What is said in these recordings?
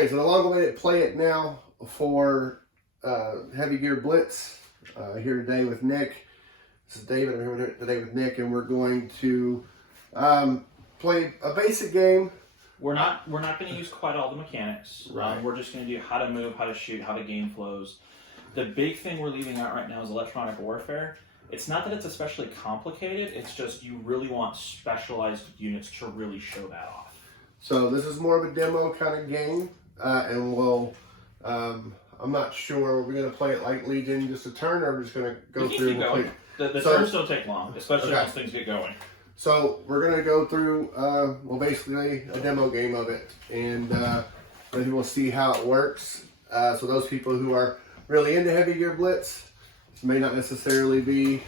Okay, so the long-awaited Play It Now for Heavy Gear Blitz. Here today with Nick. This is David. I'm here today with Nick, and we're going to play a basic game. We're not going to use quite all the mechanics. Right. We're just going to do how to move, how to shoot, how the game flows. The big thing we're leaving out right now is electronic warfare. It's not that it's especially complicated. It's just you really want specialized units to really show that off. So this is more of a demo kind of game, and we'll. I'm not sure. We're going to play it like Legion, just a turn, or we're just going to go through. Keep going. The turns don't take long, especially once things get going. So we're going to go through, well, basically a demo game of it, and then we'll see how it works. So those people who are really into Heavy Gear Blitz, this may not necessarily be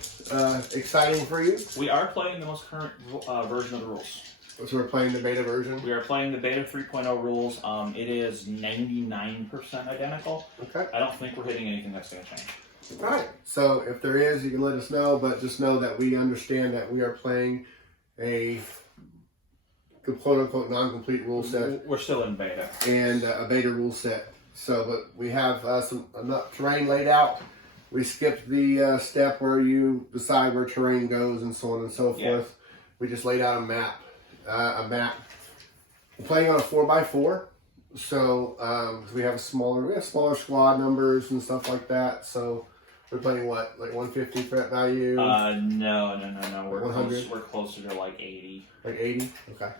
exciting for you. We are playing the most current version of the rules. So we're playing the beta version? We are playing the beta 3.0 rules. It is 99% identical. Okay. I don't think we're hitting anything that's going to change. All right. So if there is, you can let us know, but just know that we understand that we are playing a quote-unquote non-complete rule set. We're still in beta. And a beta rule set. So, but we have enough terrain laid out. We skipped the step where you decide where terrain goes and so on and so forth. We just laid out a map. We're playing on a 4x4, so we have smaller squad numbers and stuff like that. So we're playing what, like 150 threat value? No. We're closer to like 80. Like 80? Okay.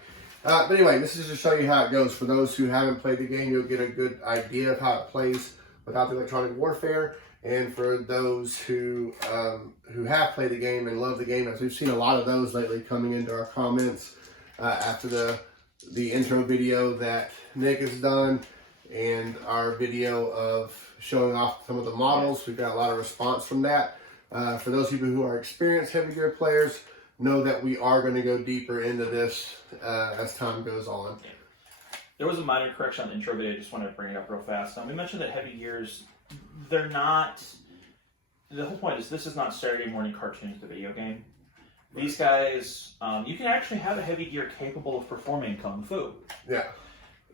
But anyway, this is to show you how it goes. For those who haven't played the game, you'll get a good idea of how it plays without the electronic warfare. And for those who have played the game and love the game, as we've seen a lot of those lately coming into our comments after the intro video that Nick has done and our video of showing off some of the models. We've got a lot of response from that. For those people who are experienced Heavy Gear players, know that we are going to go deeper into this as time goes on. There was a minor correction on the intro video. I just wanted to bring it up real fast. We mentioned that Heavy Gears, they're not... The whole point is this is not Saturday morning cartoons, the video game. These guys, you can actually have a Heavy Gear capable of performing Kung Fu. Yeah.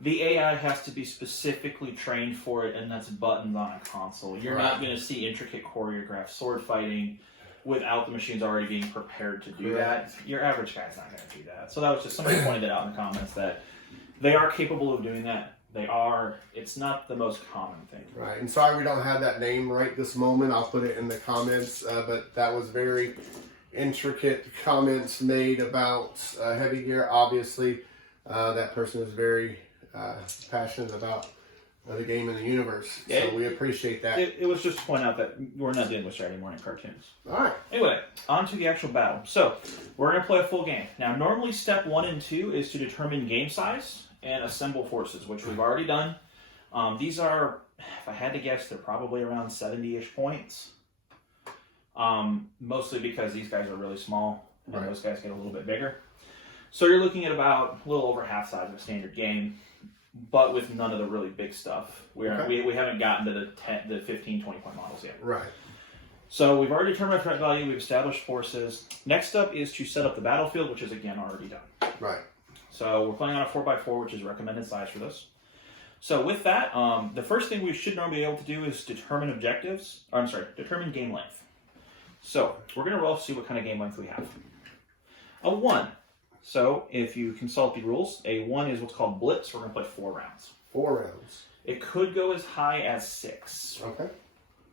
The AI has to be specifically trained for it, and that's buttons on a console. You're not going to see intricate choreographed sword fighting without the machines already being prepared to do that. Your average guy's not going to do that. So that was just somebody pointed that out in the comments that they are capable of doing that. They are. It's not the most common thing. Right. And sorry we don't have that name right this moment. I'll put it in the comments. But that was very intricate comments made about Heavy Gear. Obviously, that person is very passionate about the game and the universe. So we appreciate that. It was just to point out that we're not dealing with Saturday morning cartoons. All right. Anyway, on to the actual battle. So, we're going to play a full game. Now, normally step 1 and 2 is to determine game size and assemble forces, which we've already done. These are, if I had to guess, they're probably around 70-ish points. Mostly because these guys are really small, and those guys get a little bit bigger. So you're looking at about a little over half size of a standard game, but with none of the really big stuff. We haven't gotten to the 15, 20-point models yet. Right. So we've already determined our threat value, we've established forces. Next up is to set up the battlefield, which is, again, already done. Right. So we're playing on a 4x4, which is recommended size for this. So with that, the first thing we should normally be able to do is determine determine game length. So we're going to roll to see what kind of game length we have. A 1. So if you consult the rules, a 1 is what's called Blitz. We're going to play 4 rounds. 4 rounds. It could go as high as 6. Okay.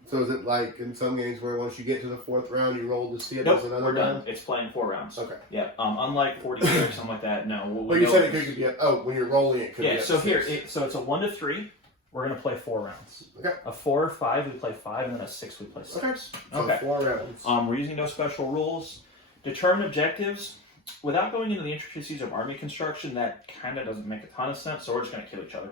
So is it like in some games where once you get to the 4th round, you roll to see it Nope, as another we're done. round? It's playing 4 rounds. Okay. Yeah. Unlike 40 or something like that, no. But you said it could be, when you're rolling it could be so here, six. it's a 1 to 3. We're going to play 4 rounds. Okay. A 4 or 5, we play 5, and then a 6, we play 6. Okay. So 4 rounds. We're using no special rules. Determine objectives. Without going into the intricacies of army construction, that kind of doesn't make a ton of sense, so we're just going to kill each other.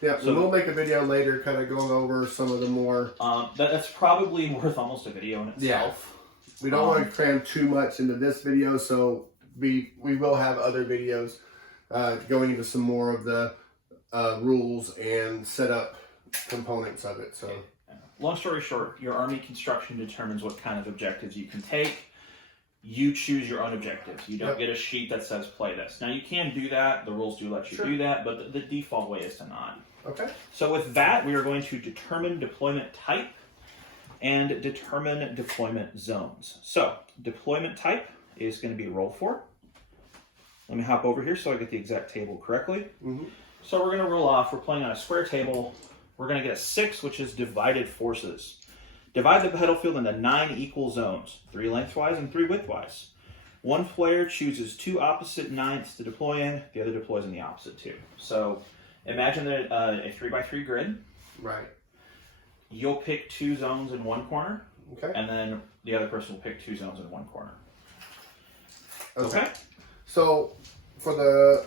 Yeah, so we'll make a video later kind of going over some of the more... That's probably worth almost a video in itself. Yeah. We don't want to cram too much into this video, so we will have other videos going into some more of the rules and setup components of it. So, long story short, your army construction determines what kind of objectives you can take. you choose your own objectives. You don't get a sheet that says play this. Now you can do that. The rules do let you do that, but the default way is to not. Okay. So with that, we are going to determine deployment type and determine deployment zones. So deployment type is going to be roll for. Let me hop over here so I get the exact table correctly. So we're going to roll off. We're playing on a square table. We're going to get a 6, which is divided forces. Divide the battlefield into 9 equal zones, 3 lengthwise and 3 widthwise. One player chooses 2 opposite 9ths to deploy in. The other deploys in the opposite 2. So imagine that a 3x3 grid. Right. You'll pick 2 zones in one corner. Okay. And then the other person will pick 2 zones in one corner. Okay. So for the...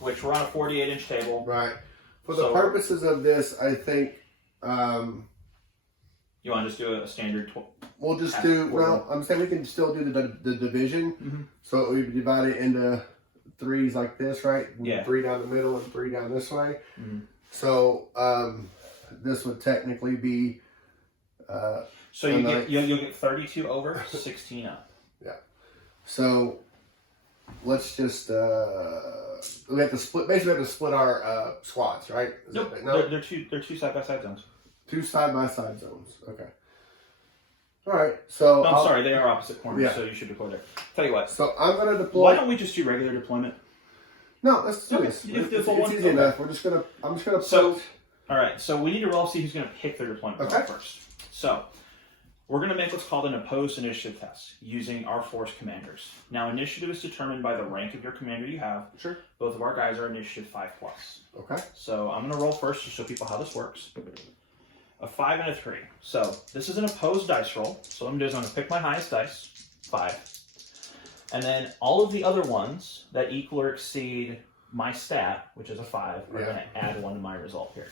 Which we're on a 48-inch table. Right. For the purposes of this, I think... you want to just do a standard... We'll just do... Well, I'm saying we can still do the division. So we divide it into 3s like this, right? Yeah. 3 down the middle and 3 down this way. So this would technically be... so you'll get 32 over, 16 up. Yeah. So let's just... we have to split. Basically, we have to split our squads, right? Nope. They're two side-by-side zones. 2 side-by-side zones. Okay. All right. So I'm sorry, they are opposite corners, so you should deploy there. Tell you what. So I'm gonna deploy. Why don't we just do regular deployment? No, let's do this. It's easy enough. I'm just gonna. So, all right. So we need to roll see who's gonna pick their deployment first. So we're gonna make what's called an opposed initiative test using our force commanders. Now, initiative is determined by the rank of your commander you have. Sure. Both of our guys are initiative 5+. Okay. So I'm gonna roll first to show people how this works. A 5 and a 3. So this is an opposed dice roll. So what I'm going to do is I'm going to pick my highest dice, 5. And then all of the other ones that equal or exceed my stat, which is a 5, are going to add 1 to my result here.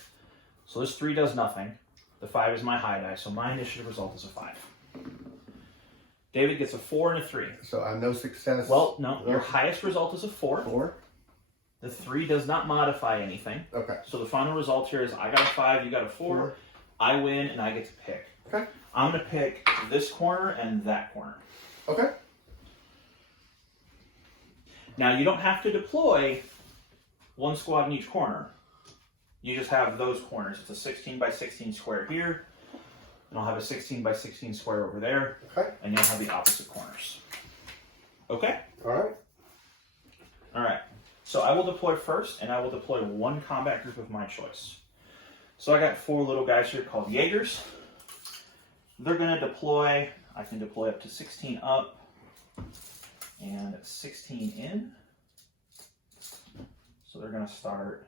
So this 3 does nothing. The 5 is my high dice, so my initiative result is a 5. David gets a 4 and a 3. So I'm no success. Well, no. Your highest result is a 4. 4. The 3 does not modify anything. Okay. So the final result here is I got a 5, you got a 4. I win, and I get to pick. Okay. I'm going to pick this corner and that corner. Okay. Now, you don't have to deploy 1 squad in each corner. You just have those corners. It's a 16 by 16 square here, and I'll have a 16 by 16 square over there, and you'll have the opposite corners. Okay? All right. All right. So I will deploy first, and I will deploy 1 combat group of my choice. So I got 4 little guys here called Jaegers. They're going to deploy, I can deploy up to 16 up and 16 in. So they're going to start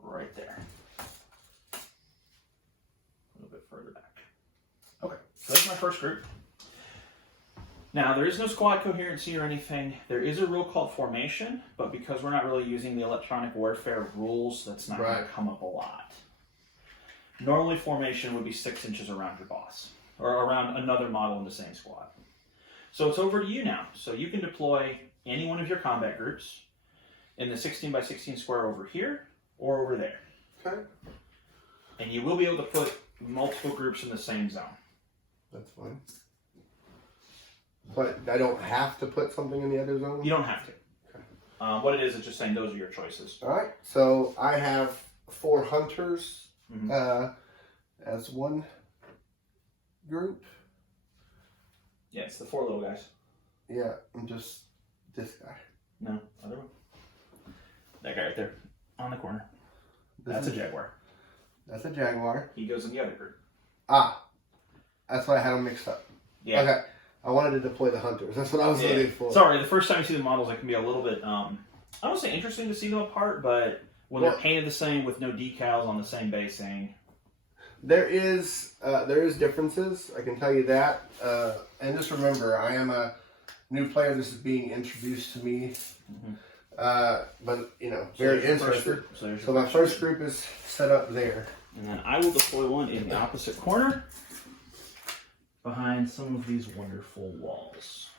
right there. A little bit further back. Okay, so that's my first group. Now, there is no squad coherency or anything. There is a rule called formation, but because we're not really using the electronic warfare rules, that's not going to come up a lot. Normally, formation would be 6 inches around your boss, or around another model in the same squad. So it's over to you now. So you can deploy any one of your combat groups in the 16 by 16 square over here, or over there. Okay. And you will be able to put multiple groups in the same zone. That's fine. But I don't have to put something in the other zone? You don't have to. Okay. What it is just saying those are your choices. All right. So I have 4 hunters as one group. Yeah, it's the 4 little guys. Yeah, I'm just this guy. No, other one. That guy right there on the corner. That's a Jaguar. That's a Jaguar. He goes in the other group. Ah, that's why I had them mixed up. Yeah. Okay. I wanted to deploy the hunters. That's what I was looking for. Sorry, the first time you see the models, it can be a little bit, I don't say interesting to see them apart, but when they're painted the same with no decals on the same basing. There is differences. I can tell you that. And just remember, I am a new player. This is being introduced to me. But, you know, very interested. So my first group is set up there. And then I will deploy one in the opposite corner behind some of these wonderful walls.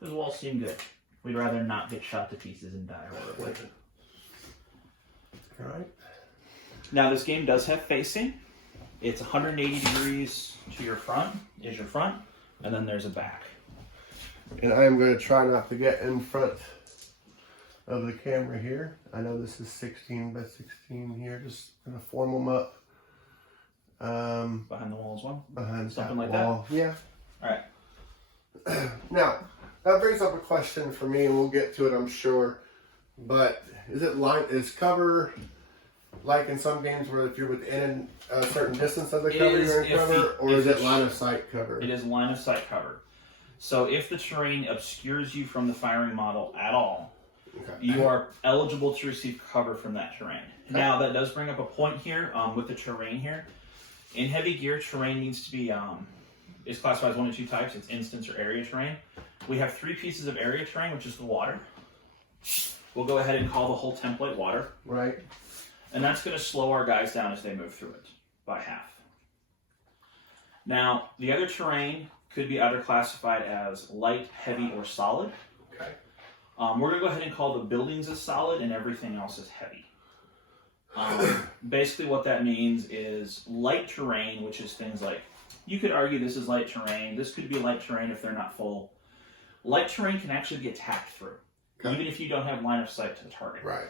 Those walls seem good. We'd rather not get shot to pieces and die horribly. All right. Now this game does have facing. It's 180 degrees to your front, is your front, and then there's a back. And I am going to try not to get in front of the camera here. I know this is 16 by 16 here. Just going to form them up. Behind the wall as well? Behind something that like wall. that? Yeah. Alright. Now, that brings up a question for me, and we'll get to it, I'm sure. But is cover like in some games where if you're within a certain distance of the cover, you're in cover, or is it line of sight cover? It is line of sight cover. So if the terrain obscures you from the firing model at all, you are eligible to receive cover from that terrain. Okay. Now, that does bring up a point here with the terrain here. In Heavy Gear, terrain needs to be is classified as one of two types. It's instance or area terrain. We have 3 pieces of area terrain, which is the water. We'll go ahead and call the whole template water. Right. And that's going to slow our guys down as they move through it by half. Now, the other terrain could be either classified as light, heavy, or solid. Okay. We're going to go ahead and call the buildings as solid and everything else as heavy. Basically what that means is light terrain, which is things like, you could argue this is light terrain. This could be light terrain if they're not full. Light terrain can actually be attacked through, even if you don't have line of sight to the target. Right.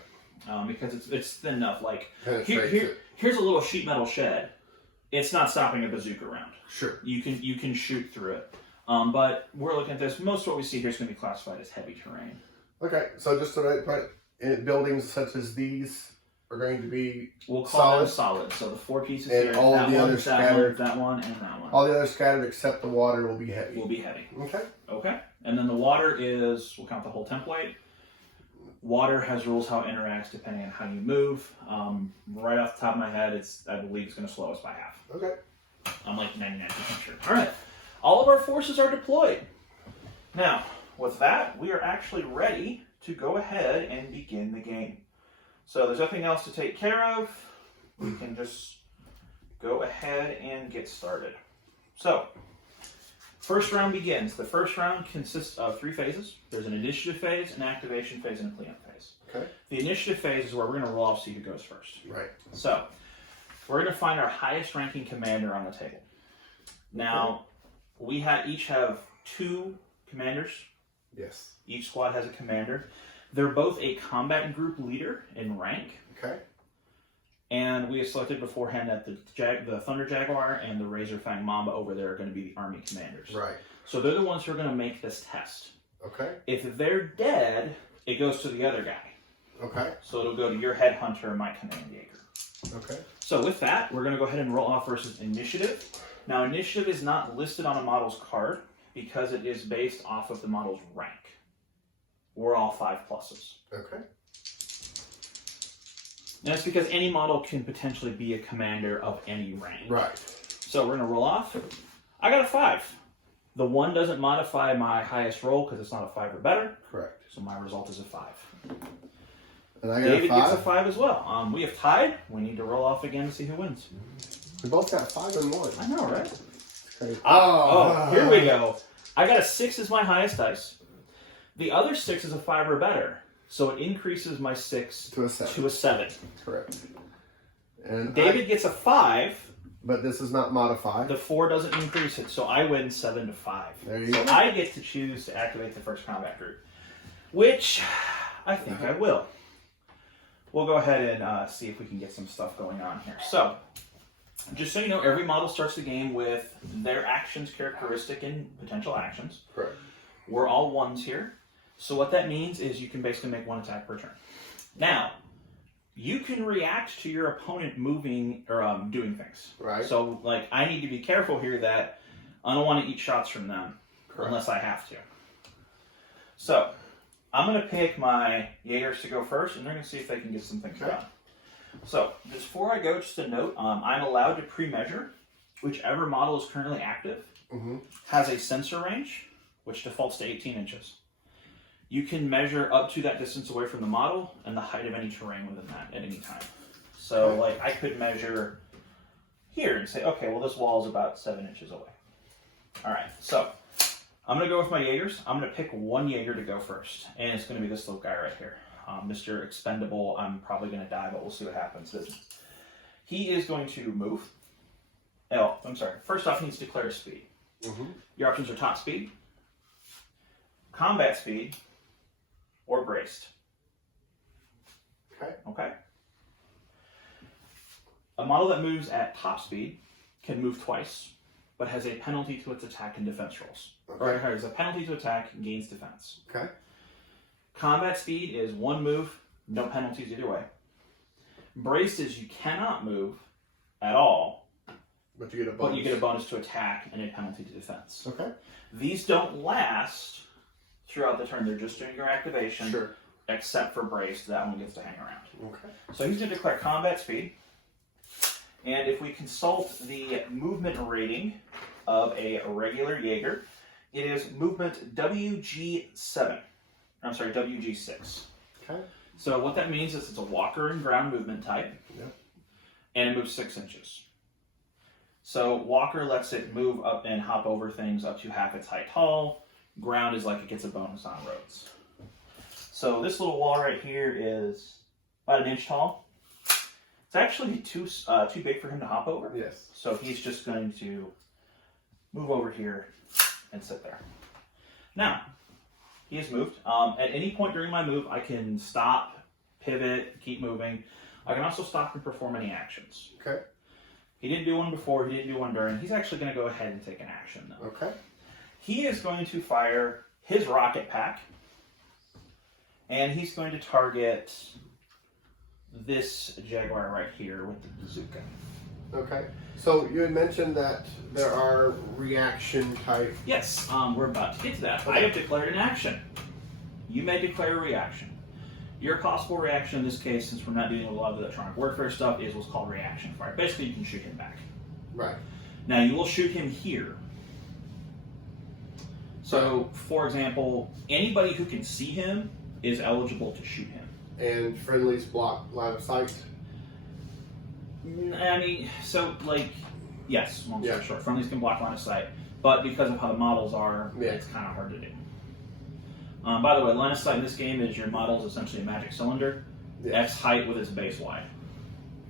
Because it's thin enough. Like, here's a little sheet metal shed. It's not stopping a bazooka round. Sure. You can shoot through it. But we're looking at this. Most of what we see here is going to be classified as heavy terrain. Okay, so just to write in buildings such as these are going to be we'll call them solid. So the 4 pieces and here, all that the one, other scattered, that one, and that one. All the other scattered except the water will be heavy. Will be heavy. Okay. Okay. And then the water is, we'll count the whole template. Water has rules how it interacts depending on how you move. Right off the top of my head, I believe it's going to slow us by half. Okay. I'm like 99% sure. All right. All of our forces are deployed. Now, with that, we are actually ready to go ahead and begin the game. So there's nothing else to take care of. We can just go ahead and get started. So, first round begins. The first round consists of 3 phases. There's an initiative phase, an activation phase, and a cleanup phase. Okay. The initiative phase is where we're going to roll off, see who goes first. Right. So, we're going to find our highest ranking commander on the table. Now, we each have 2 commanders. Yes. Each squad has a commander. They're both a combat group leader in rank. Okay. And we have selected beforehand that the Thunder Jaguar and the Razor Fang Mamba over there are going to be the army commanders. Right. So they're the ones who are going to make this test. Okay. If they're dead, it goes to the other guy. Okay. So it'll go to your headhunter and my command Jaeger. Okay. So with that, we're going to go ahead and roll off versus initiative. Now, initiative is not listed on a model's card because it is based off of the model's rank. We're all 5 pluses. Okay. And that's because any model can potentially be a commander of any rank. Right. So we're going to roll off. I got a 5. The 1 doesn't modify my highest roll because it's not a 5 or better. Correct. So my result is a 5. And I got David a 5. gets a 5 as well. We have tied. We need to roll off again to see who wins. We both got 5 and 1. I know, right? Crazy. Oh, here we go. I got a 6 as my highest dice. The other 6 is a 5 or better. So it increases my 6 to a 7. Correct. And David gets a 5. But this is not modified. The 4 doesn't increase it, so I win 7 to 5. There you go. I get to choose to activate the first combat group, which I think I will. We'll go ahead and see if we can get some stuff going on here. So, just so you know, every model starts the game with their actions, characteristic, and potential actions. Correct. We're all 1s here. So what that means is you can basically make 1 attack per turn. Now, you can react to your opponent moving or doing things. Right. So, like, I need to be careful here that I don't want to eat shots from them. Correct. Unless I have to. So, I'm going to pick my Jaegers to go first, and they're going to see if they can get some things done. So, before I go, just a note, I'm allowed to pre-measure whichever model is currently active, has a sensor range, which defaults to 18 inches. You can measure up to that distance away from the model and the height of any terrain within that at any time. So, like, I could measure here and say, okay, well, this wall is about 7 inches away. All right, so I'm going to go with my Jaegers. I'm going to pick 1 Jaeger to go first, and it's going to be this little guy right here. Mr. Expendable. I'm probably going to die, but we'll see what happens. he is going to move. Oh, I'm sorry. First off, he needs to declare his speed. Your options are top speed, combat speed, or braced. Okay. A model that moves at top speed can move twice, but has a penalty to its attack and defense rolls. Or has a penalty to attack and gains defense. Combat speed is one move, no penalties either way. Braced is you cannot move at all, but you get a bonus to attack and a penalty to defense. Okay. These don't last throughout the turn. They're just during your activation. Sure. Except for braced, that one gets to hang around. Okay. So he's going to declare combat speed. And if we consult the movement rating of a regular Jaeger, it is movement WG7. I'm sorry, WG6. Okay. So what that means is it's a walker and ground movement type. Yep. And it moves 6 inches. So walker lets it move up and hop over things up to half its height tall. Ground is like it gets a bonus on roads. So this little wall right here is about 1 inch tall. It's actually too big for him to hop over. Yes. So he's just going to move over here and sit there. Now, he has moved. At any point during my move, I can stop, pivot, keep moving. I can also stop and perform any actions. Okay. He didn't do one before, he didn't do one during. He's actually going to go ahead and take an action though. Okay. He is going to fire his rocket pack. And he's going to target this Jaguar right here with the bazooka. Okay. So you had mentioned that there are reaction type. Yes, we're about to get to that. I have declared an action. You may declare a reaction. Your possible reaction in this case, since we're not dealing with a lot of electronic warfare stuff, is what's called reaction fire. Basically, you can shoot him back. Right. Now, you will shoot him here. So, for example, anybody who can see him is eligible to shoot him. And friendlies block line of sight? I mean, so, like, yes, long story short, friendlies can block line of sight, but because of how the models are, it's kind of hard to do. By the way, line of sight in this game is your model is essentially a magic cylinder, X height with its base Y.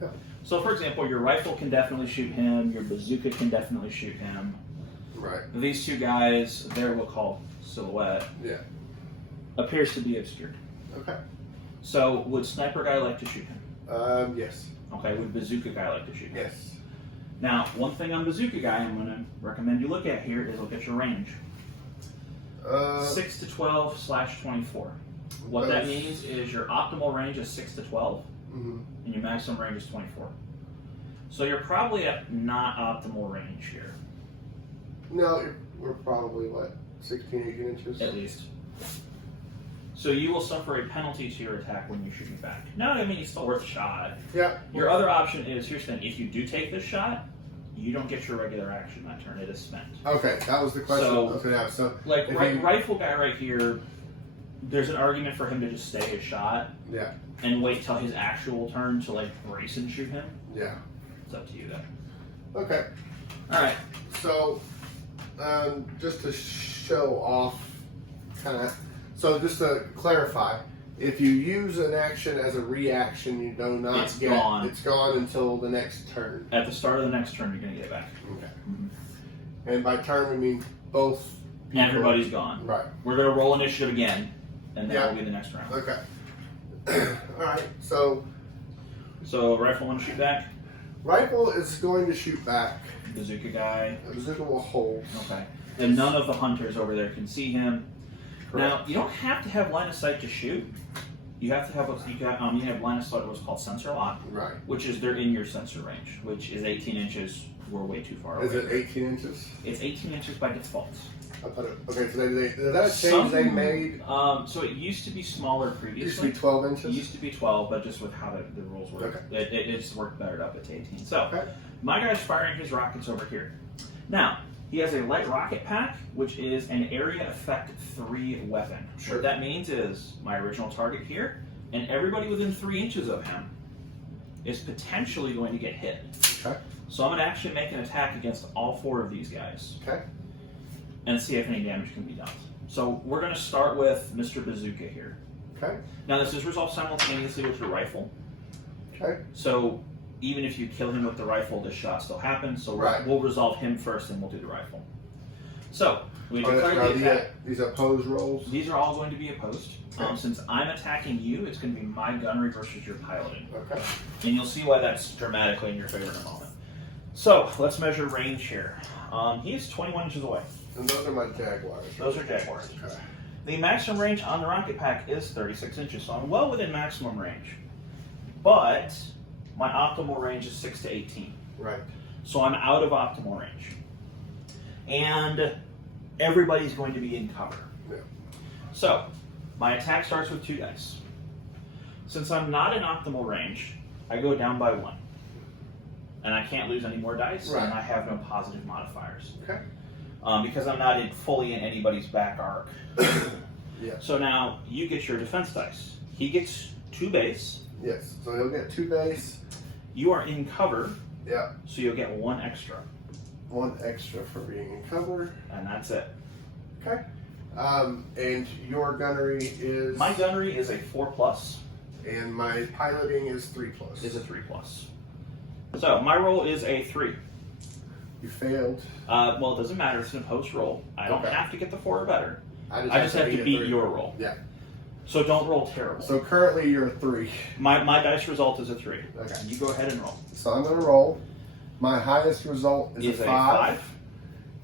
Yeah. So, for example, your rifle can definitely shoot him, your bazooka can definitely shoot him. Right. These two guys, they're what we call silhouette. Yeah. Appears to be obscured. Okay. So, would sniper guy like to shoot him? Yes. Okay, would bazooka guy like to shoot him? Yes. Now, one thing on bazooka guy I'm going to recommend you look at here is look at your range. 6 to 12/24. What that means is your optimal range is 6 to 12, and your maximum range is 24. So you're probably at not optimal range here. No, we're probably, what, 16, 18 inches? At least. So you will suffer a penalty to your attack when you're shooting back. No, I mean, it's still worth a shot. Yeah. Your other option is, here's the thing, if you do take this shot, you don't get your regular action that turn. It is spent. Okay, that was the question I was going to ask. So, like, rifle guy right here, there's an argument for him to just stay his shot. Yeah. And wait till his actual turn to, like, brace and shoot him. Yeah. It's up to you, then. Okay. All right. So, just to show off, kind of. So, just to clarify, if you use an action as a reaction, you do not it's gone. It's gone until the next turn. At the start of the next turn, you're going to get it back. Okay. And by turn, we mean both. People. Everybody's gone. Right. We're going to roll initiative again, and then it'll be the next round. Okay. All right. So rifle want to shoot back? Rifle is going to shoot back. Bazooka guy. The bazooka will hold. Okay. And none of the hunters over there can see him. Correct. Now, you don't have to have line of sight to shoot. You have to have you have line of sight what's called sensor lock. Right. Which is they're in your sensor range, which is 18 inches. We're way too far away. Is it 18 inches? It's 18 inches by default. I thought it. Okay, so is that a change they made? So it used to be smaller previously. It used to be 12 inches? It used to be 12, but just with how the rules work, it just worked better up to 18. So, my guy's firing his rockets over here. Now, he has a light rocket pack, which is an area effect 3 weapon. Sure. What that means is my original target here, and everybody within 3 inches of him is potentially going to get hit. Okay. So I'm going to actually make an attack against all 4 of these guys. Okay. And see if any damage can be done. So we're going to start with Mr. Bazooka here. Okay. Now this is resolved simultaneously with your rifle. Okay. So even if you kill him with the rifle, this shot still happens. So Right. we'll resolve him first, and we'll do the rifle. So we declare Are the attack. these opposed rolls? These are all going to be opposed. Okay. Since I'm attacking you, it's going to be my gunnery versus your piloting. Okay. And you'll see why that's dramatically in your favor in a moment. So let's measure range here. He's 21 inches away. And those are my Jaguars. Those are Jaguars. Okay. The maximum range on the rocket pack is 36 inches, so I'm well within maximum range. But my optimal range is 6 to 18. Right. So I'm out of optimal range. And everybody's going to be in cover. Yeah. So my attack starts with 2 dice. Since I'm not in optimal range, I go down by 1. And I can't lose any more dice, Right. and I have no positive modifiers. Okay. Because I'm not fully in anybody's back arc. Yeah. So now you get your defense dice. He gets 2 base. Yes. So he'll get 2 base. You are in cover, Yeah. so you'll get 1 extra. 1 extra for being in cover. And that's it. Okay. And your gunnery is. My gunnery is a 4+, And my piloting is 3+. is a 3+. So my roll is a 3. You failed. Well, it doesn't matter. It's an opposed roll. I don't Okay. have to get the 4 or better. I just have to beat 3. your roll. Yeah. So don't roll terrible. So currently you're a 3. My dice result is a 3. Okay. You go ahead and roll. So I'm going to roll. My highest result is Is a 5.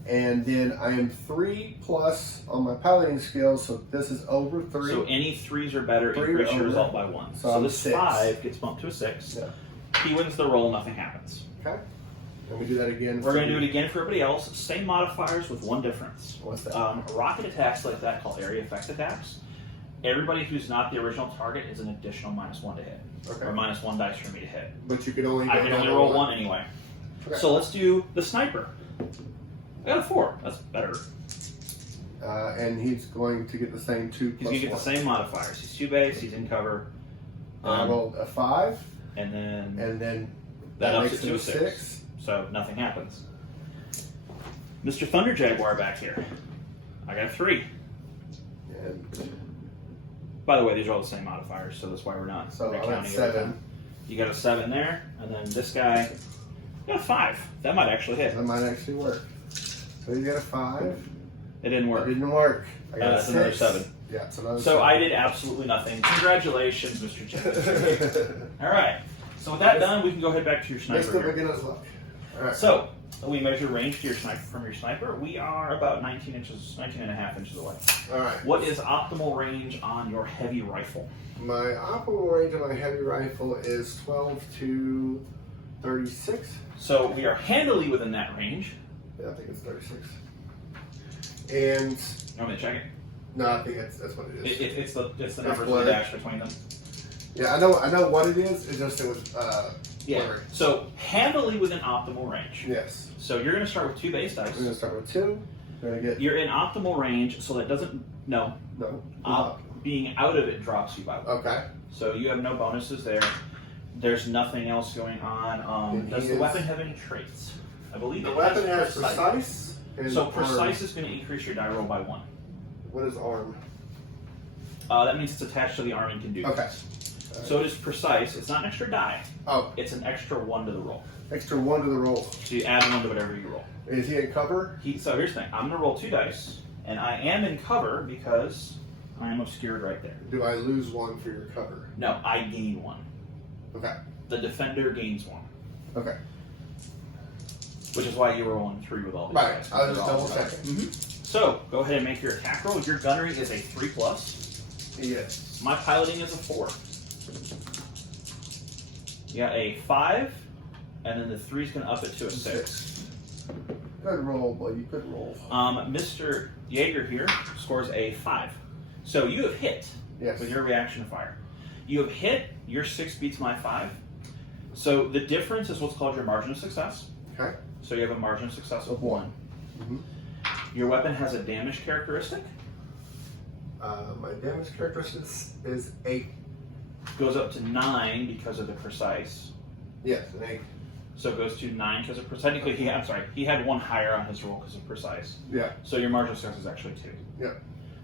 And then I am 3+ on my piloting skills, so this is over 3. So any 3s or better 3 increase your over. result by 1. So So I'm this 6. 5 gets bumped to a 6. Yeah. He wins the roll, nothing happens. Okay. And we do that again. We're going to do it again for everybody else. Same modifiers with 1 difference. What's that? Rocket attacks like that, called area effect attacks, everybody who's not the original target is an additional -1 to hit. Okay. Or -1 dice for me to hit. But you can only. I can only roll 1 anyway. Okay. So let's do the sniper. I got a 4. That's better. And he's going to get the same 2 He's plus going to get 1. the same modifiers. He's 2 base, he's in cover. And I rolled a 5, And then and then that ups makes it to it a 6. So nothing happens. Mr. Thunder Jaguar back here. I got a 3. And By the way, these are all the same modifiers, so that's why we're not so I'm counting at it. 7. You got a 7 there, and then this guy got a 5. That might actually hit. That might actually work. So you got a 5. It didn't It work. didn't work. I got a That's another 6. 7. Yeah, it's another So 7. I did absolutely nothing. Congratulations, Mr. Jackson. All right. So with that done, we can go head back to your Missed the sniper here. beginner's luck. All right. So we measure range to your sniper from your sniper. We are about 19 and a half inches away. All right. What is optimal range on your heavy rifle? My optimal range on my heavy rifle is 12 to 36. So we are handily within that range. Yeah, I think it's 36. And I'm gonna check it. no, I think that's what it is. It's the numbers with blurred. the dash between them. Yeah, I know what it is. It's just it was Yeah. blurred. So handily within optimal range. Yes. So you're gonna start with 2 base We're dice. gonna start with 2. We're gonna get You're in optimal range, so that doesn't no. being out of it drops you by 1. Okay. So you have no bonuses there. There's nothing else going on. And Does he the is- weapon have any traits? I believe The it weapon has precise. precise. And So arm. precise is going to increase your die roll by 1. What is arm? That means it's attached to the arm and can do Okay. things. So it is precise. It's not an extra die. Oh, It's an extra 1 to the roll. extra 1 to the roll. So you add 1 to whatever you roll. Is he in cover? So here's the thing. I'm going to roll 2 dice, and I am in cover because I am obscured right there. Do I lose 1 for your cover? No, I gain 1. Okay. The defender gains 1. Okay. Which is why you were rolling 3 with all these Right. dice. I was just They're all double right. checking. So go ahead and make your attack roll. Your gunnery is a 3+. Yes. My piloting is a 4. You got a 5, and then the 3's going to up it to a 6. Good roll, boy. You could roll. Mr. Jaeger here scores a 5. So you have hit Yes. with your reaction to fire. You have hit, your 6 beats my 5. So the difference is what's called your margin of success. Okay. So you have a margin of success of Of 1. Mhm. Your weapon has a damage characteristic. My damage characteristic is 8. Goes up to 9 because of the precise. Yes, an 8. So it goes to 9 because of precise. Technically, he had 1 higher on his roll because of precise. Yeah. So your margin of success is actually 2. Yeah.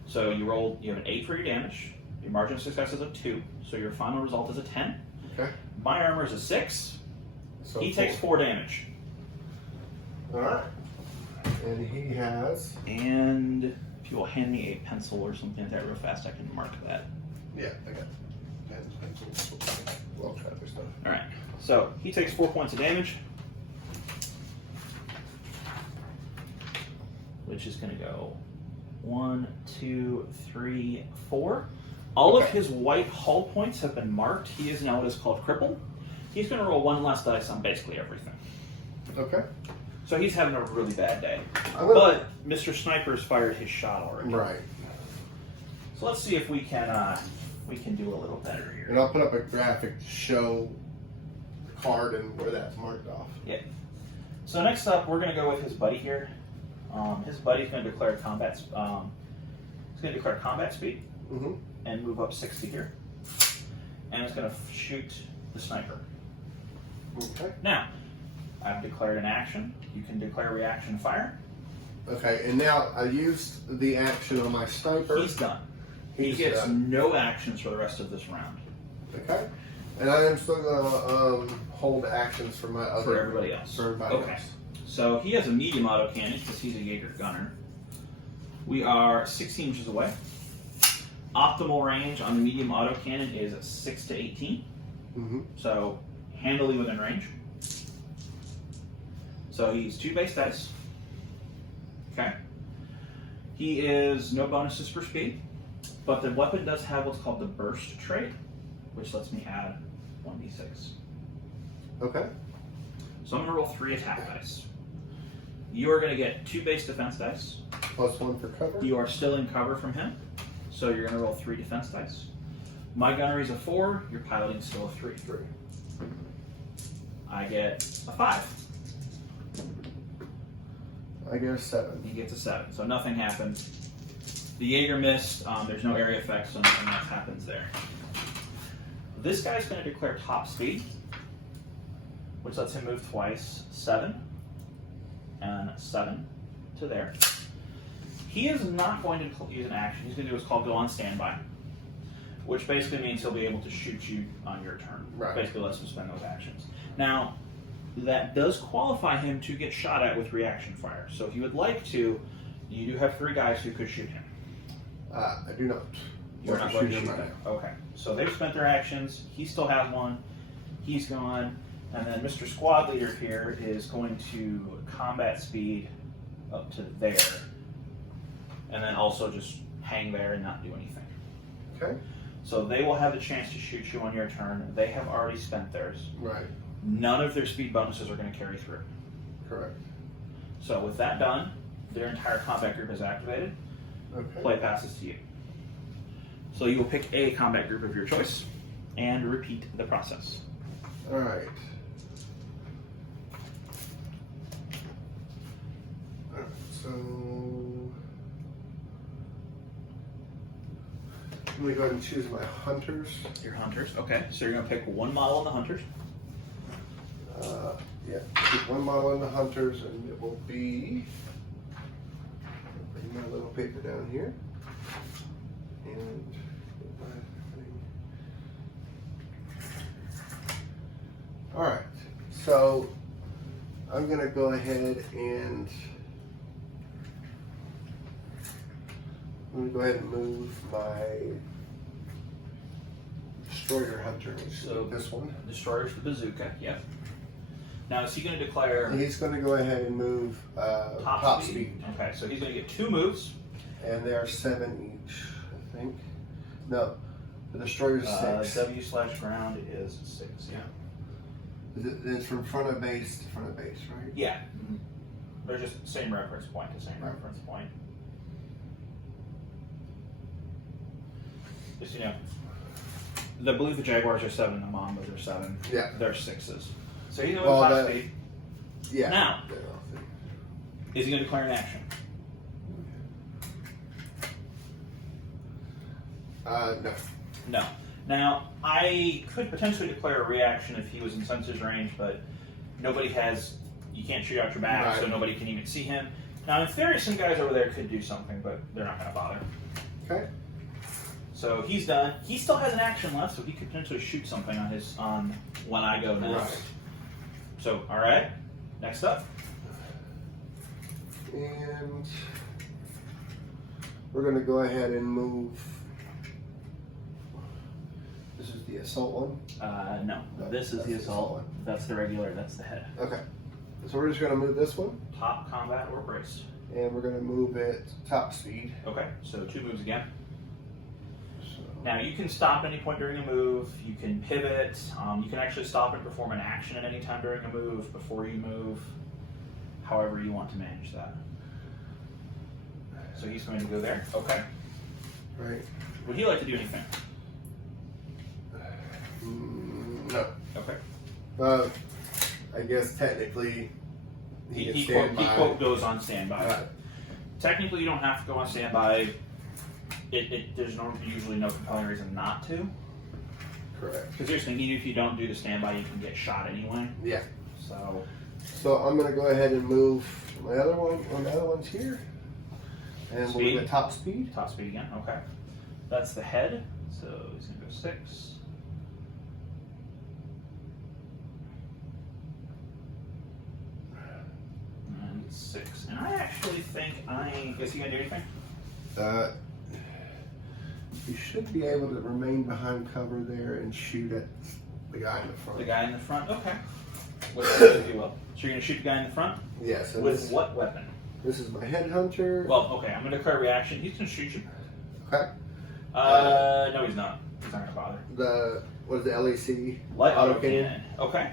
So you have an 8 for your damage. Your margin of success is a 2. So your final result is a 10. Okay. My armor is a 6. So he takes 4 damage. All right. And he has. And if you will hand me a pencil or something like that real fast, I can mark that. Yeah, I got pens, pencils, well, kind of stuff. All right. So he takes 4 points of damage, which is going to go 1, 2, 3, 4. All of his white hull points have been marked. He is now what is called crippled. He's going to roll 1 less dice on basically everything. Okay. So he's having a really bad day. But Mr. Sniper's fired his shot already. Right. So let's see if we can do a little better here. And I'll put up a graphic to show the card and where that's marked off. Yeah. So next up, we're going to go with his buddy here. His buddy's going to declare combat. He's going to declare combat speed and move up 60 here, and it's going to shoot the sniper. Okay. Now, I've declared an action. You can declare reaction fire. Okay, and now I used the action on my sniper. He's done. He gets no actions for the rest of this round. Okay. And I am still going to hold actions for my other. For everybody else. For everybody Okay. else. So he has a medium autocannon because he's a Jaeger gunner. We are 16 inches away. Optimal range on the medium autocannon is 6 to 18. So handily within range. So he's 2 base dice. Okay. He is no bonuses for speed, but the weapon does have what's called the burst trait, which lets me add 1d6. Okay. So I'm going to roll 3 attack dice. You are going to get 2 base defense dice. Plus 1 for cover. You are still in cover from him, so you're going to roll 3 defense dice. My gunnery's a 4, your piloting's still a 3. I get a 5. I get a 7. He gets a 7, so nothing happened. The Jaeger missed, there's no area effects, so nothing else happens there. This guy's going to declare top speed, which lets him move twice, 7, and 7 to there. He is not going to use an action. He's going to do what's called go on standby, which basically means he'll be able to shoot you on your turn. Right. Basically lets him spend those actions. Now, that does qualify him to get shot at with reaction fire. So if you would like to, you do have 3 guys who could shoot him. I do not. You're not going to shoot them. Okay. So they've spent their actions. He still has 1. He's gone. And then Mr. Squad Leader here is going to combat speed up to there. And then also just hang there and not do anything. Okay. So they will have the chance to shoot you on your turn. They have already spent theirs. Right. None of their speed bonuses are going to carry through. Correct. So with that done, their entire combat group is activated. Okay. Play passes to you. So you will pick a combat group of your choice and repeat the process. All right. So I'm going to go ahead and choose my hunters. Your hunters. Okay. So you're going to pick 1 model in the hunters. Yeah, pick 1 model in the hunters, and it will be. Bring my little paper down here, and get my thing. All right. So I'm going to go ahead and move my destroyer hunter, which So is this one. Destroyer's the bazooka. Yep. Now is he going to declare? He's going to go ahead and move top speed. Okay, so he's going to get 2 moves. And they are 7 each, I think. No, the destroyer's 6. W/ground is 6. Yeah. It's from front of base to front of base, right? Yeah. Mm-hmm. They're just same reference point to same reference point. Just, I believe the Jaguars are 7, the Mambas are 7. Yeah. They're 6s. So he's going to move top speed. Yeah. Now, is he going to declare an action? No. No. Now, I could potentially declare a reaction if he was in Sensor's range, but nobody has, you can't shoot out your back, so nobody can even see him. Now, in theory, some guys over there could do something, but they're not going to bother. Okay. So he's done. He still has an action left, so he could potentially shoot something on when I go next. Right. So, all right. Next up. And we're going to go ahead and move. This is the assault one? No. This is the assault one. That's the regular. That's the head. Okay. So we're just going to move this one. Top, combat, or braced. And we're going to move it top speed. Okay. So 2 moves again. So, Now you can stop any point during a move. You can pivot. You can actually stop and perform an action at any time during a move before you move. However you want to manage that. So he's going to go there. Okay. right. Would he like to do anything? No. Okay. I guess technically He standby. quote goes on standby. Right. Technically, you don't have to go on standby. There's usually no compelling reason not to. Correct. Because here's the thing, even if you don't do the standby, you can get shot anyway. Yeah. So I'm going to go ahead and move my other one. Well, the other one's here. And we'll Speed. move it top speed. top speed again. Okay. That's the head. So he's gonna go 6. And 6. And I actually think is he gonna do anything? You should be able to remain behind cover there and shoot at the guy in the front. The guy in the front. Okay. Let's do if you will. So you're gonna shoot the guy in the front Yes. with what weapon? This is my headhunter. Well, okay. I'm gonna declare reaction. He's gonna shoot you. Okay. No, he's not. He's not gonna bother. What is the LEC? Light Auto autocannon. Okay.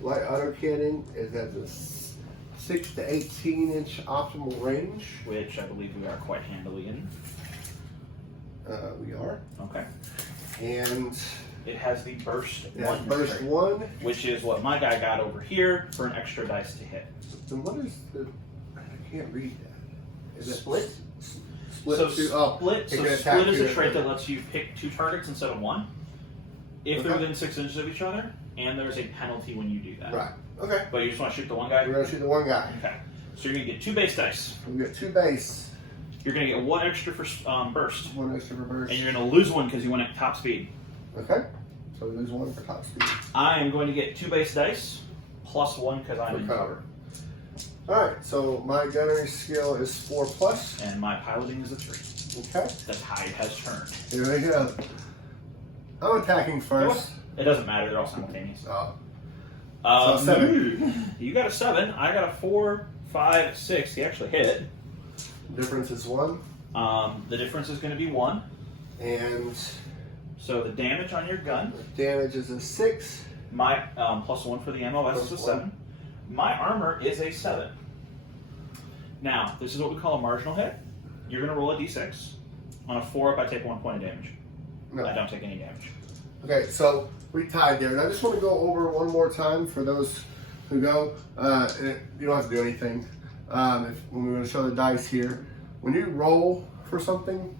Light autocannon is at the 6 to 18 inch optimal range. Which I believe we are quite handily in. We are. Okay. And It has the burst it has 1 burst trait, 1. which is what my guy got over here for an extra dice to hit. Then what is the? I can't read that. Is it Split? Split. So two, split. it So can attack split is two a trait different- that lets you pick 2 targets instead of 1, if they're Okay. within 6 inches of each other, and there's a penalty when you do that. Right. Okay. But you just want to shoot the one guy. We're gonna shoot the one guy. Okay. So you're gonna get 2 base dice. We get 2 base, You're gonna get 1 extra for burst, 1 extra for burst. and you're gonna lose 1 because you went at top speed. Okay. So we lose 1 for top speed. I am going to get 2 base dice plus 1 because I'm For in cover. cover, All right. So my gunnery skill is 4+. and my piloting is a 3. Okay. The tide has turned. Here we go. I'm attacking first. It doesn't matter; they're all simultaneous. So 7. You got a 7. I got a 4, 5, 6. He actually hit. Difference is 1. The difference is going to be 1. And So the damage on your gun, damage is a 6. my plus 1 for the MOS is a Plus 7. My armor is a 7. Now, this is what we call a marginal hit. You're going to roll a d6. On a 4 up, I take 1 point of damage. No. I don't take any damage. Okay, so we tied there. And I just want to go over one more time for those who go. You don't have to do anything. When we're going to show the dice here, when you roll for something,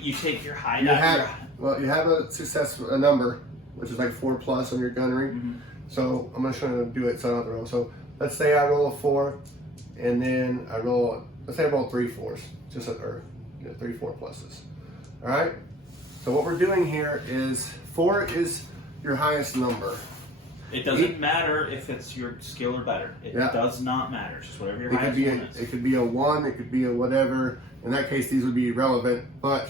You take your high you number. you have a success, a number, which is like 4+ on your gunnery. Mhm. So I'm going to show you how to do it so I don't have to roll. So let's say I roll a 4, and then I roll, let's say I roll 3 4s, just or 3 4 pluses. All right. So what we're doing here is 4 is your highest number. It doesn't matter if it's your skill or better. It Yeah. does not matter. It's just whatever your It could highest be one is. it could be a 1, it could be a whatever. In that case, these would be irrelevant. But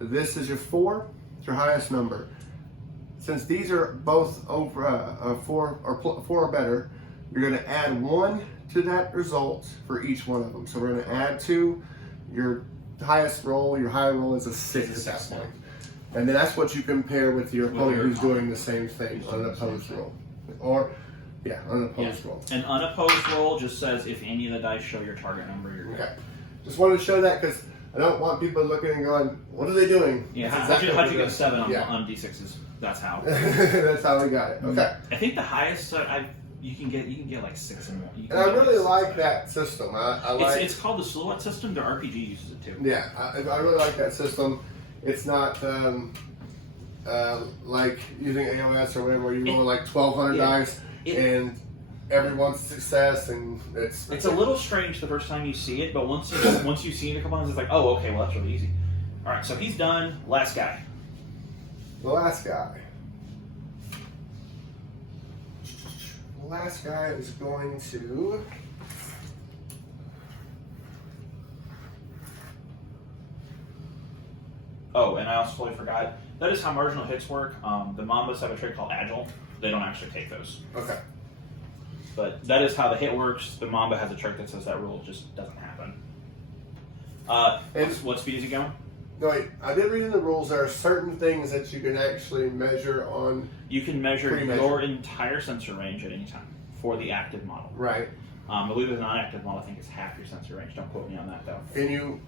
this is your 4. It's your highest number. Since these are both over 4 or better, you're going to add 1 to that result for each one of them. So we're going to add 2. Your highest roll, your high roll is a 6 at that point. And then that's what you compare with your opponent your who's opponent. doing the same thing on an opposed roll. Or, on an opposed roll. An unopposed roll just says if any of the dice show your target number, you're good. Okay. Just wanted to show that because I don't want people looking and going, what are they doing? Yeah, That's how'd exactly you get a what 7 it is. on D6s? That's how. That's how we got it. Okay. I think the highest you can get like 6 and 1. And I really like that system. I like. It's called the silhouette system. The RPG uses it too. Yeah, I really like that system. It's not like using AOS or whatever, where you roll like 1,200 dice and everyone's success, and it's a little strange the first time you see it, but once you've seen it a couple times, it's like, oh, okay, well that's really easy. All right, so he's done. Last guy. the last guy. last guy is going to. Oh, and I also totally forgot. That is how marginal hits work. The Mambas have a trait called Agile. They don't actually take those. Okay. But that is how the hit works. The Mamba has a trick that says that rule just doesn't happen. What speed is he going? No, wait. I did read in the rules there are certain things that you can actually measure on. You can measure your entire sensor range at any time for the active model. Right. I believe the non-active model, I think, is half your sensor range. Don't quote me on that, though. Can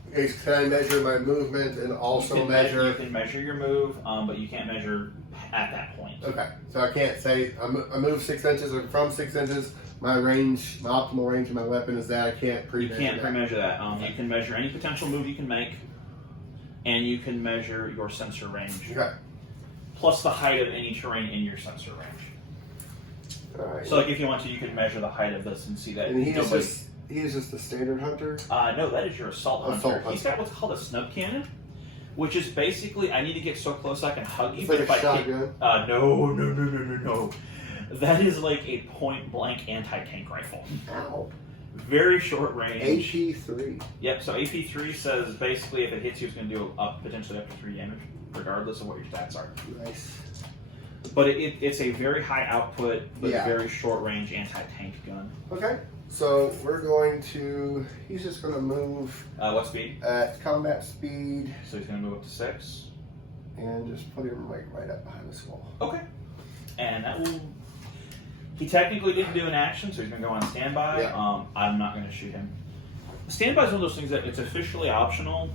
I measure my movement and also You can measure your move, but you can't measure at that point. Okay. So I can't say I move 6 inches or from 6 inches. My range, my optimal range of my weapon is that. I can't pre-measure You can't pre-measure that. You can measure any potential move you can make, and you can measure your sensor range. Okay. Plus the height of any terrain in your sensor range. All right. So, like, if you want to, you can measure the height of this and see that. And he is just a standard hunter? No, that is your assault hunter. He's got what's called a snub cannon, which is basically, I need to get so close I can hug you. It's like a shotgun? No. That is like a point-blank anti-tank rifle. Ow. Very short range. AP3. Yep, so AP3 says basically if it hits you, it's going to do potentially up to 3 damage, regardless of what your stats are. Nice. But it's a very high output, but very short range anti-tank gun. Okay. So we're going to, he's just going to move. What speed? At combat speed. So he's going to move up to 6. And just put him right up behind this wall. Okay. And that will, he technically didn't do an action, so he's going to go on standby. Yeah. I'm not going to shoot him. Standby is one of those things that it's officially optional,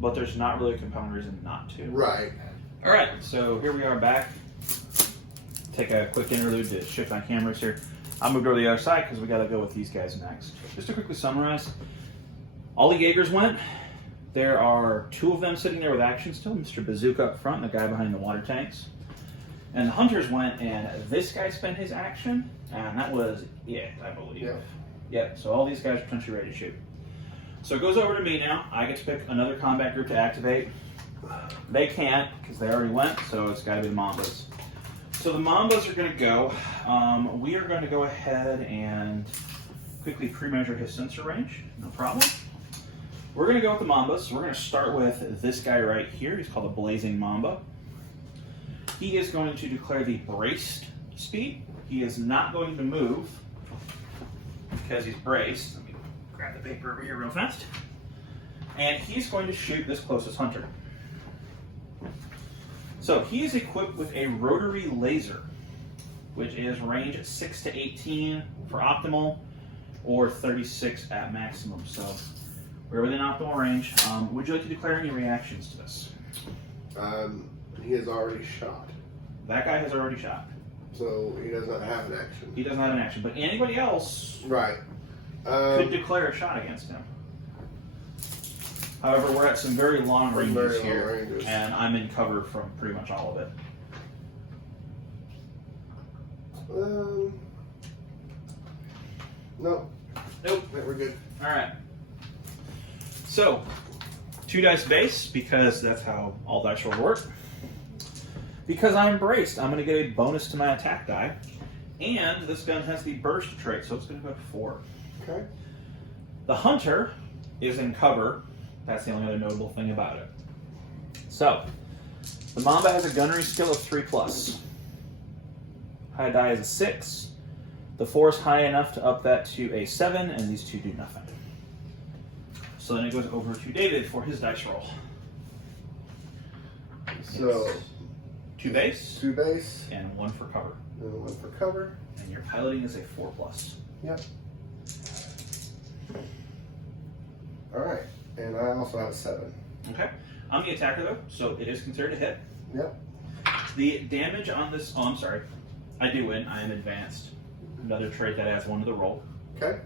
but there's not really a compelling reason not to. Right. All right, so here we are back. Take a quick interlude to shift my cameras here. I'm going to go to the other side because we got to go with these guys next. Just to quickly summarize, all the Jaegers went. There are 2 of them sitting there with action still, Mr. Bazooka up front and the guy behind the water tanks. And the Hunters went, and this guy spent his action, and that was it, I believe. Yeah. Yep, so all these guys are potentially ready to shoot. So it goes over to me now. I get to pick another combat group to activate. They can't, because they already went, so it's got to be the Mambas. So the Mambas are going to go. We are going to go ahead and quickly pre-measure his sensor range. No problem. We're going to go with the Mambas. We're going to start with this guy right here. He's called a Blazing Mamba. He is going to declare the braced speed. He is not going to move because he's braced. Let me grab the paper over here real fast. And he's going to shoot this closest hunter. So he is equipped with a rotary laser, which is range 6 to 18 for optimal, or 36 at maximum. So we're within optimal range. Would you like to declare any reactions to this? He has already shot. That guy has already shot. So he does not have an action. He doesn't have an action, but anybody else Right. could declare a shot against him. However, we're at some very long ranges here, and I'm in cover from pretty much all of it. Nope. Nope. We're good. All right. So, 2 dice base, because that's how all dice rolls work. Because I'm braced, I'm going to get a bonus to my attack die. And this gun has the burst trait, so it's going to go to 4. Okay. The Hunter is in cover. That's the only other notable thing about it. So, the Mamba has a gunnery skill of 3+. High die is a 6. The 4 is high enough to up that to a 7, and these 2 do nothing. So then it goes over to David for his dice roll. So, It's 2 base. 2 base. And 1 for cover. And 1 for cover. And your piloting is a 4+. Yep. Alright. And I also have a 7. Okay. I'm the attacker though, so it is considered a hit. Yep. The damage on this, oh I'm sorry, I do win, I am advanced. Another trait that adds 1 to the roll. Okay.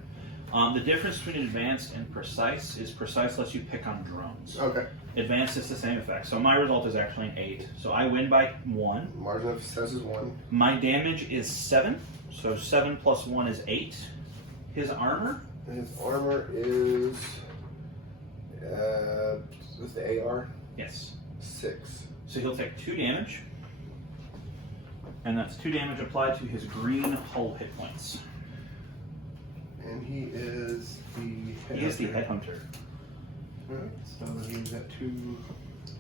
The difference between advanced and precise is precise lets you pick on drones. Okay. Advanced is the same effect. So my result is actually an 8. So I win by 1. Margin of success is 1. My damage is 7. So 7 plus 1 is 8. His armor? His armor is with the AR? Yes. 6. So he'll take 2 damage. And that's 2 damage applied to his green hull hit points. And he is the headhunter. Alright, so he's got 2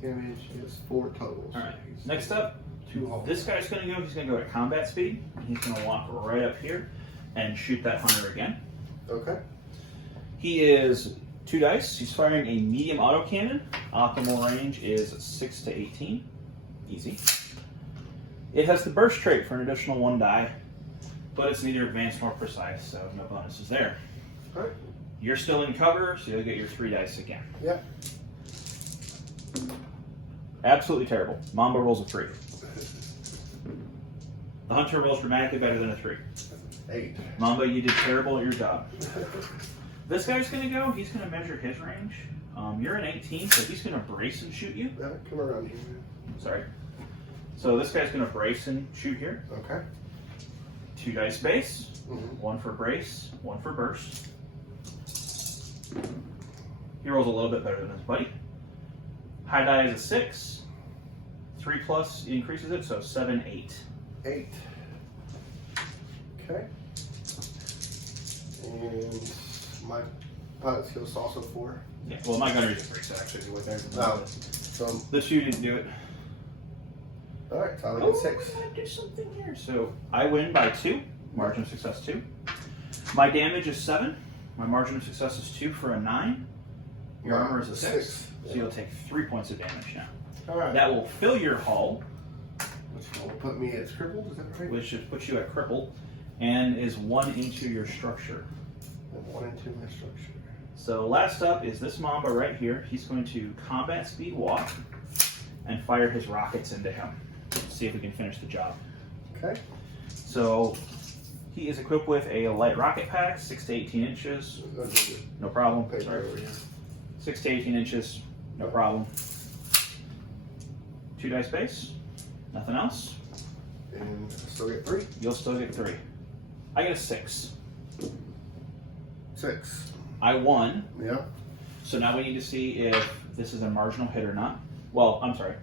damage, he has 4 totals. Alright, next up, 2 hulls. this guy's going to go, he's going to go at combat speed. He's going to walk right up here and shoot that hunter again. Okay. He is 2 dice. He's firing a medium autocannon. Optimal range is 6 to 18. Easy. It has the burst trait for an additional 1 die, but it's neither advanced nor precise, so no bonuses there. Alright. You're still in cover, so you'll get your 3 dice again. Yep. Absolutely terrible. Mamba rolls a 3. The hunter rolls dramatically better than a 3. 8. Mamba, you did terrible at your job. This guy's going to go, he's going to measure his range. You're an 18, so he's going to brace and shoot you. Come around here. Sorry. So this guy's going to brace and shoot here. Okay. 2 dice base. Mm-hmm. 1 for brace, 1 for burst. He rolls a little bit better than his buddy. High die is a 6. 3 plus increases it, so 7, 8. 8. Okay. And my pilot skill is also 4. Yeah, well, my gunner is a 3, so actually with there. Oh, so This you didn't do it. alright, so I'll get 6. I gotta do something here. So I win by 2. Margin of success 2. My damage is 7. My margin of success is 2 for a 9. Your armor is a 6. So you'll take 3 points of damage now. Alright. That will fill your hull, Which will put me as crippled, is that right? which should put you at cripple, and is 1 into your structure. And 1 into my structure. So last up is this Mamba right here. He's going to combat speed walk and fire his rockets into him. See if we can finish the job. Okay. So he is equipped with a light rocket pack, 6 to 18 inches. No problem. Paper Sorry. over here. 6 to 18 inches. No problem. 2 dice base. Nothing else. And I still get 3. You'll still get 3. I get a 6. 6. I won. Yeah. So now we need to see if this is a marginal hit or not. Well, I'm sorry.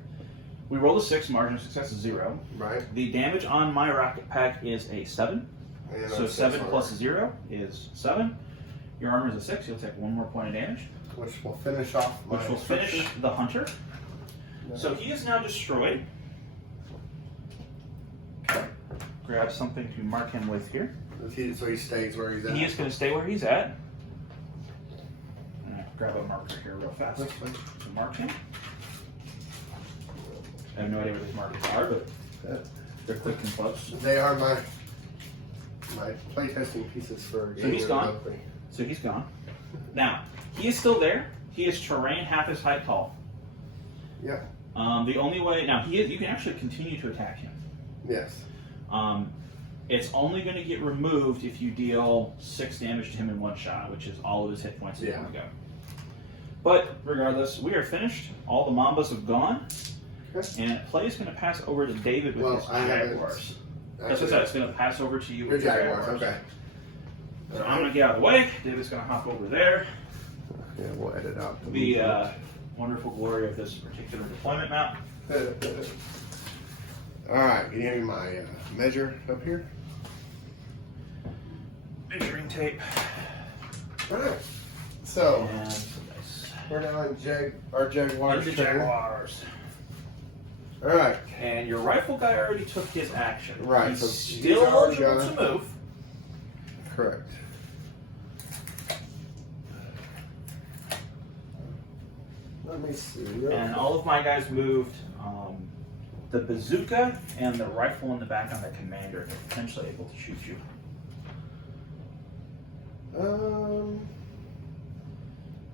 We rolled a 6, margin of success is 0. Right. The damage on my rocket pack is a 7. And So I'm 7 6 plus armor, 0 is 7. Your armor is a 6. You'll take 1 more point of damage, which will finish off my which will finish structure. the hunter. Yeah. So he is now destroyed. Grab something to mark him with here. So he stays where he's at. He is going to stay where he's at. And I grab a marker here real fast That's fine. to mark him. I have no idea what these markers are, but they're quick and close. They are my playtesting pieces for So he's gaming gone. company. So he's gone. Now, he is still there. He is terrain half his height tall. Yeah. The only way, now you can actually continue to attack him. Yes. It's only going to get removed if you deal 6 damage to him in 1 shot, which is all of his hit points in one go. But regardless, we are finished. All the Mambas have gone. Okay. And play is going to pass over to David with his Jaguars. That's what I said. It's going to pass over to you Your with your Jaguars, Jaguars. okay. So I'm going to get out of the way. David's going to hop over there. Yeah, we'll edit out The wonderful glory of this particular deployment map. Alright, can you hand me my measure up here? Measuring tape. Alright. So, And some dice. we're now in our Jaguars. And the Jaguars. Alright. And your rifle guy already took his action. Right, He's so still he's already eligible to move. Correct. Let me see. And all of my guys moved the bazooka and the rifle in the back on the commander. They're potentially able to shoot you.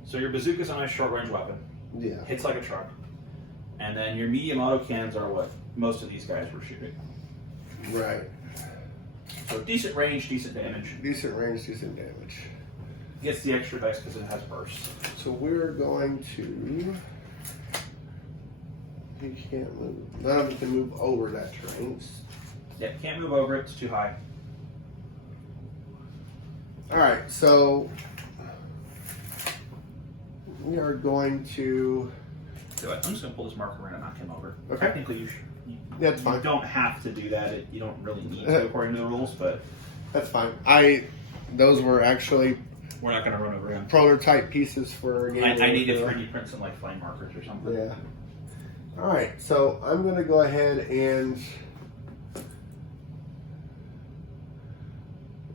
So your bazooka's a nice short-range weapon. Yeah. Hits like a truck. And then your medium autocannons are what most of these guys were shooting. Right. So decent range, decent damage. Decent range, decent damage. Gets the extra dice because it has burst. So we're going to. He can't move. None of them can move over that terrain. Yeah, can't move over it. It's too high. Alright, so we are going to. So I'm just going to pull this marker in and knock him over. Okay. Technically, you Yeah, that's You fine. don't have to do that. You don't really need to according to the rules, but That's fine. Those were actually we're not going to run over him. prototype pieces for a game. I needed 3D print some like flame markers or something. Yeah. All right, so I'm going to go ahead and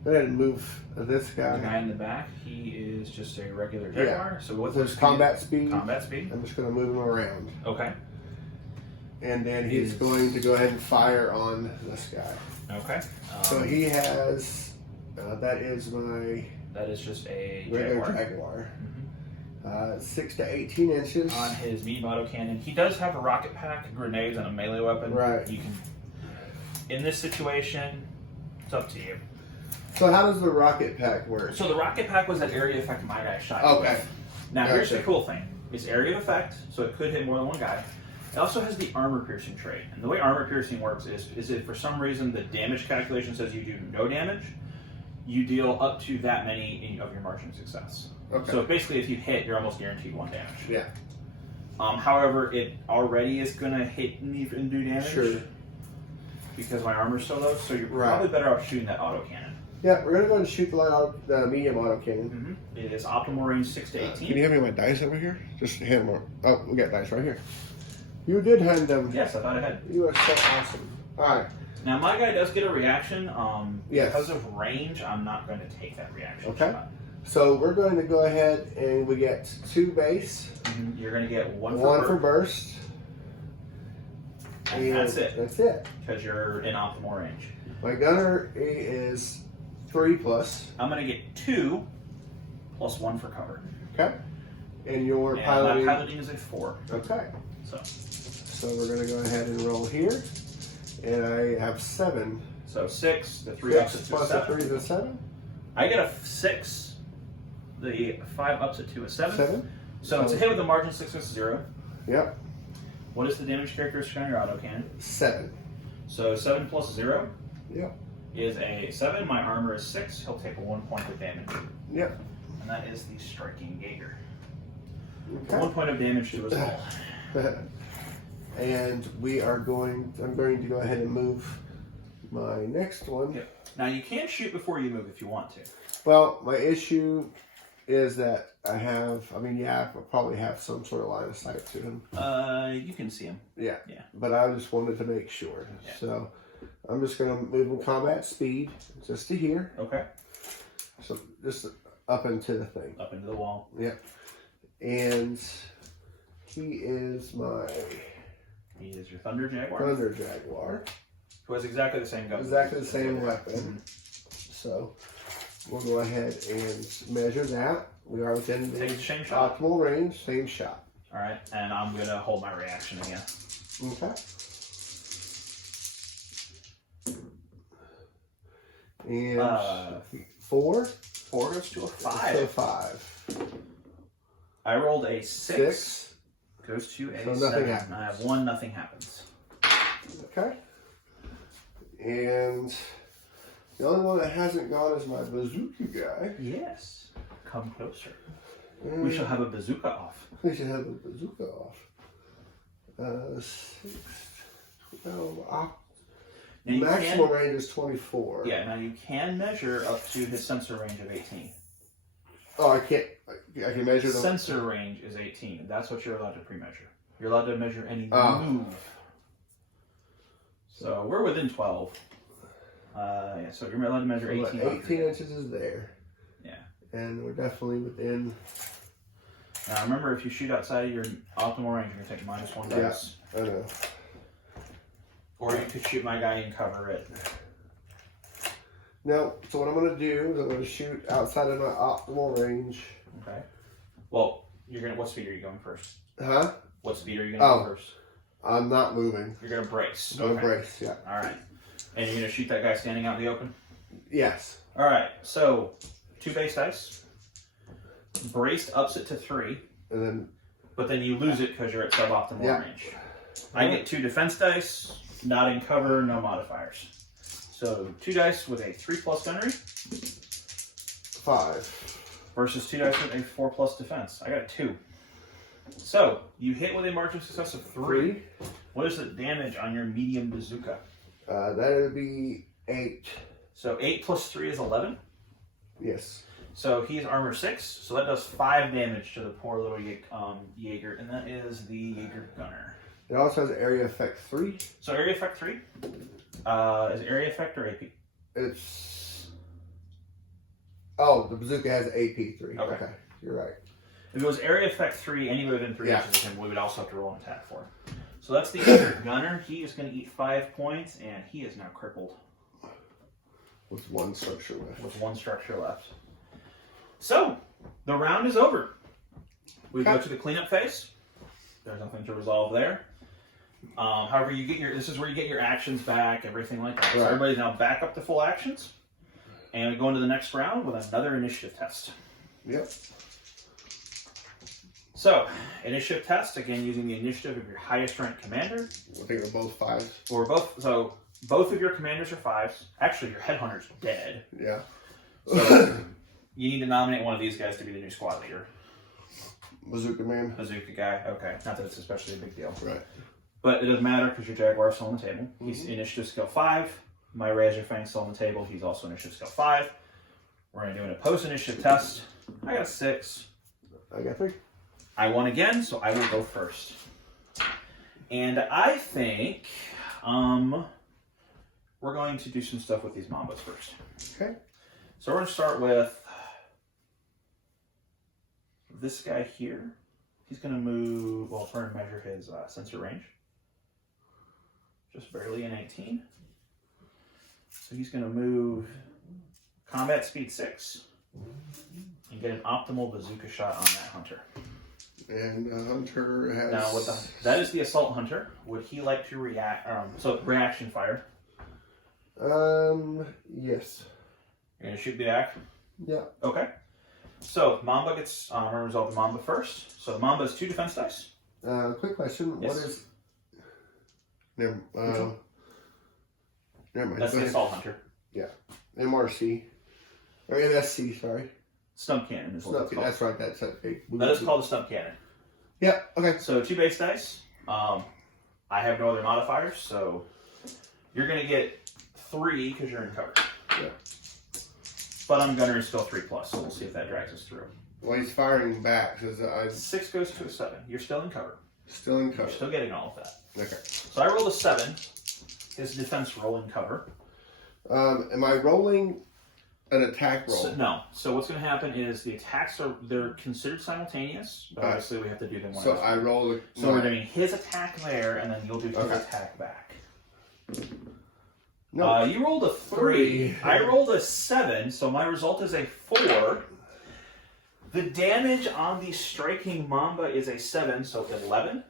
move this guy. The guy in the back, he is just a regular Jaguar. So what's There's his combat speed. Combat speed. I'm just going to move him around. Okay. And then he's going to go ahead and fire on this guy. Okay. So he has, that is my That is just a regular Jaguar. Jaguar. 6 to 18 inches. On his medium autocannon. He does have a rocket pack, grenades, and a melee weapon. Right. You can. In this situation, it's up to you. So how does the rocket pack work? So the rocket pack was that area effect my guy shot. Okay. Now here's Gotcha. the cool thing: it's area of effect, so it could hit more than one guy. It also has the armor piercing trait, and the way armor piercing works is if for some reason the damage calculation says you do no damage, you deal up to that many of your margin of success. Okay. So basically, if you hit, you're almost guaranteed 1 damage. Yeah. However, it already is going to hit me and do damage. Sure. Because my armor's so low, so you're Right. probably better off shooting that autocannon. Yeah, we're gonna go and shoot the medium autocannon. It is optimal range 6 to 18. Can you hand me my dice over here? Just hand them over. Oh, we got dice right here. You did hand them. Yes, I thought I had. You are so awesome. All right. Now my guy does get a reaction. Yes. Because of range, I'm not going to take that reaction. Okay. shot. So we're going to go ahead and we get 2 base, You're going to get one for burst. and that's it. That's it. Because you're in optimal range. My gunner is 3 plus. I'm going to get 2 plus 1 for cover. Okay. And your And piloting. my piloting is a 4. Okay. So So we're going to go ahead and roll here. And I have 7. 6, the 3 ups 6 it to a plus 7. 3 is a 7. I get a 6. The 5 ups it to a 7. 7. So it's a hit with a margin 6 is 0. Yep. What is the damage characteristic on your autocannon? 7. So 7 plus 0 Yep. is a 7. My armor is 6. He'll take 1 point of damage. Yep. And that is the striking Jaeger. Okay. 1 point of damage to us all. And I'm going to go ahead and move my next one. Yep. Now you can shoot before you move if you want to. Well, my issue is that I'll probably have some sort of line of sight to him. You can see him. Yeah. Yeah. But I just wanted to make sure. Yeah. So I'm just going to move him combat speed just to here. Okay. So just up into the thing. Up into the wall. Yep. And he is my He is your Thunder Jaguar. Thunder Jaguar. Who has exactly the same gun. Exactly the same weapon. So we'll go ahead and measure that. We are within the Take the same shot. optimal range, same shot. Alright, and I'm going to hold my reaction again. Okay. And 4. 4 goes to a 5. So 5. I rolled a 6. Goes to a So 7. nothing happens. I have 1, nothing happens. Okay. And the only one that hasn't gone is my bazooka guy. Yes. Come closer. We shall have a bazooka off. We should have the bazooka off. 6, 12. Now you Maximum can, range is 24. yeah, now you can measure up to his sensor range of 18. Oh, I can't. I can measure them. Sensor range is 18. That's what you're allowed to pre-measure. You're allowed to measure any Oh. move. So we're within 12. Yeah, so you're allowed to measure 18. 18 inches is there. Yeah. And we're definitely within. Now remember, if you shoot outside of your optimal range, you're going to take -1 Yeah. dice. I know. Or you could shoot my guy and cover it. Now, so what I'm going to do is I'm going to shoot outside of my optimal range. Okay. Well, what speed are you going first? Huh? What speed are you going to go first? I'm not moving. You're going to brace. Go brace, yeah. All right. And you're going to shoot that guy standing out in the open? Yes. All right. So, 2 base dice. Braced ups it to 3. And then. But then you lose it because you're at suboptimal range. I get 2 defense dice. Not in cover, no modifiers. So 2 dice with a 3+ gunnery 5. versus 2 dice with a 4+ defense. I got a 2. So you hit with a margin of success of 3. What is the damage on your medium bazooka? That would be 8. So 8 plus 3 is 11? Yes. So he's armor 6, so that does 5 damage to the poor little Jaeger, and that is the Jaeger Gunner. It also has area effect 3. So area effect 3? Is it area effect or AP? It's... Oh, the bazooka has AP 3. Okay. You're right. If it was area effect 3, any within 3 Yeah. inches of him, we would also have to roll an attack for. So that's the Jaeger Gunner. He is going to eat 5 points, and he is now crippled. With 1 structure left. With 1 structure left. So, the round is over. We go to the cleanup phase. There's nothing to resolve there. However, you get this is where you get your actions back, everything like that. Right. So everybody's now back up to full actions. And we go into the next round with another initiative test. Yep. So, initiative test, again, using the initiative of your highest ranked commander. I think they're both 5s. So, both of your commanders are 5s. Actually, your headhunter's dead. Yeah. So, you need to nominate one of these guys to be the new squad leader. Bazooka man. Bazooka guy, okay. Not that it's especially a big deal. Right. But it doesn't matter because your Jaguar's still on the table. He's initiative skill 5. My Razor Fang's still on the table. He's also initiative skill 5. We're going to do an opposed initiative test. I got 6. I got 3. I won again, so I will go first. And I think we're going to do some stuff with these Mambas first. Okay. So we're going to start with this guy here. He's going to move, well, we're going to measure his sensor range. Just barely an 18. So he's going to move combat speed 6 and get an optimal bazooka shot on that hunter. And hunter has... Now, that is the assault hunter. Would he like to react? So reaction fire. Yes. You're going to shoot back? Yeah. Okay. So Mamba gets, we're going to resolve the Mamba first. So Mamba is 2 defense dice. Quick question. Yes. What is... Never mind. That's the assault hunter. Yeah. MRC. Or NSC, sorry. Stump cannon is what it's called. That's right, that's that big. That is called a stump cannon. Yeah, okay. So 2 base dice. I have no other modifiers, so you're going to get 3 because you're in cover. Yeah. But I'm Gunner is still 3+, so we'll see if that drags us through. Well, he's firing back because 6 goes to a 7. You're still in cover. Still in cover. You're still getting all of that. Okay. So I rolled a 7. His defense roll in cover. Am I rolling an attack roll? No. So what's going to happen is the attacks they're considered simultaneous, but obviously we have to do them one. So I roll. So we're doing his attack there, and then you'll do his attack back. No. You rolled a 3. I rolled a 7, so my result is a 4. The damage on the striking Mamba is a 7, so 11.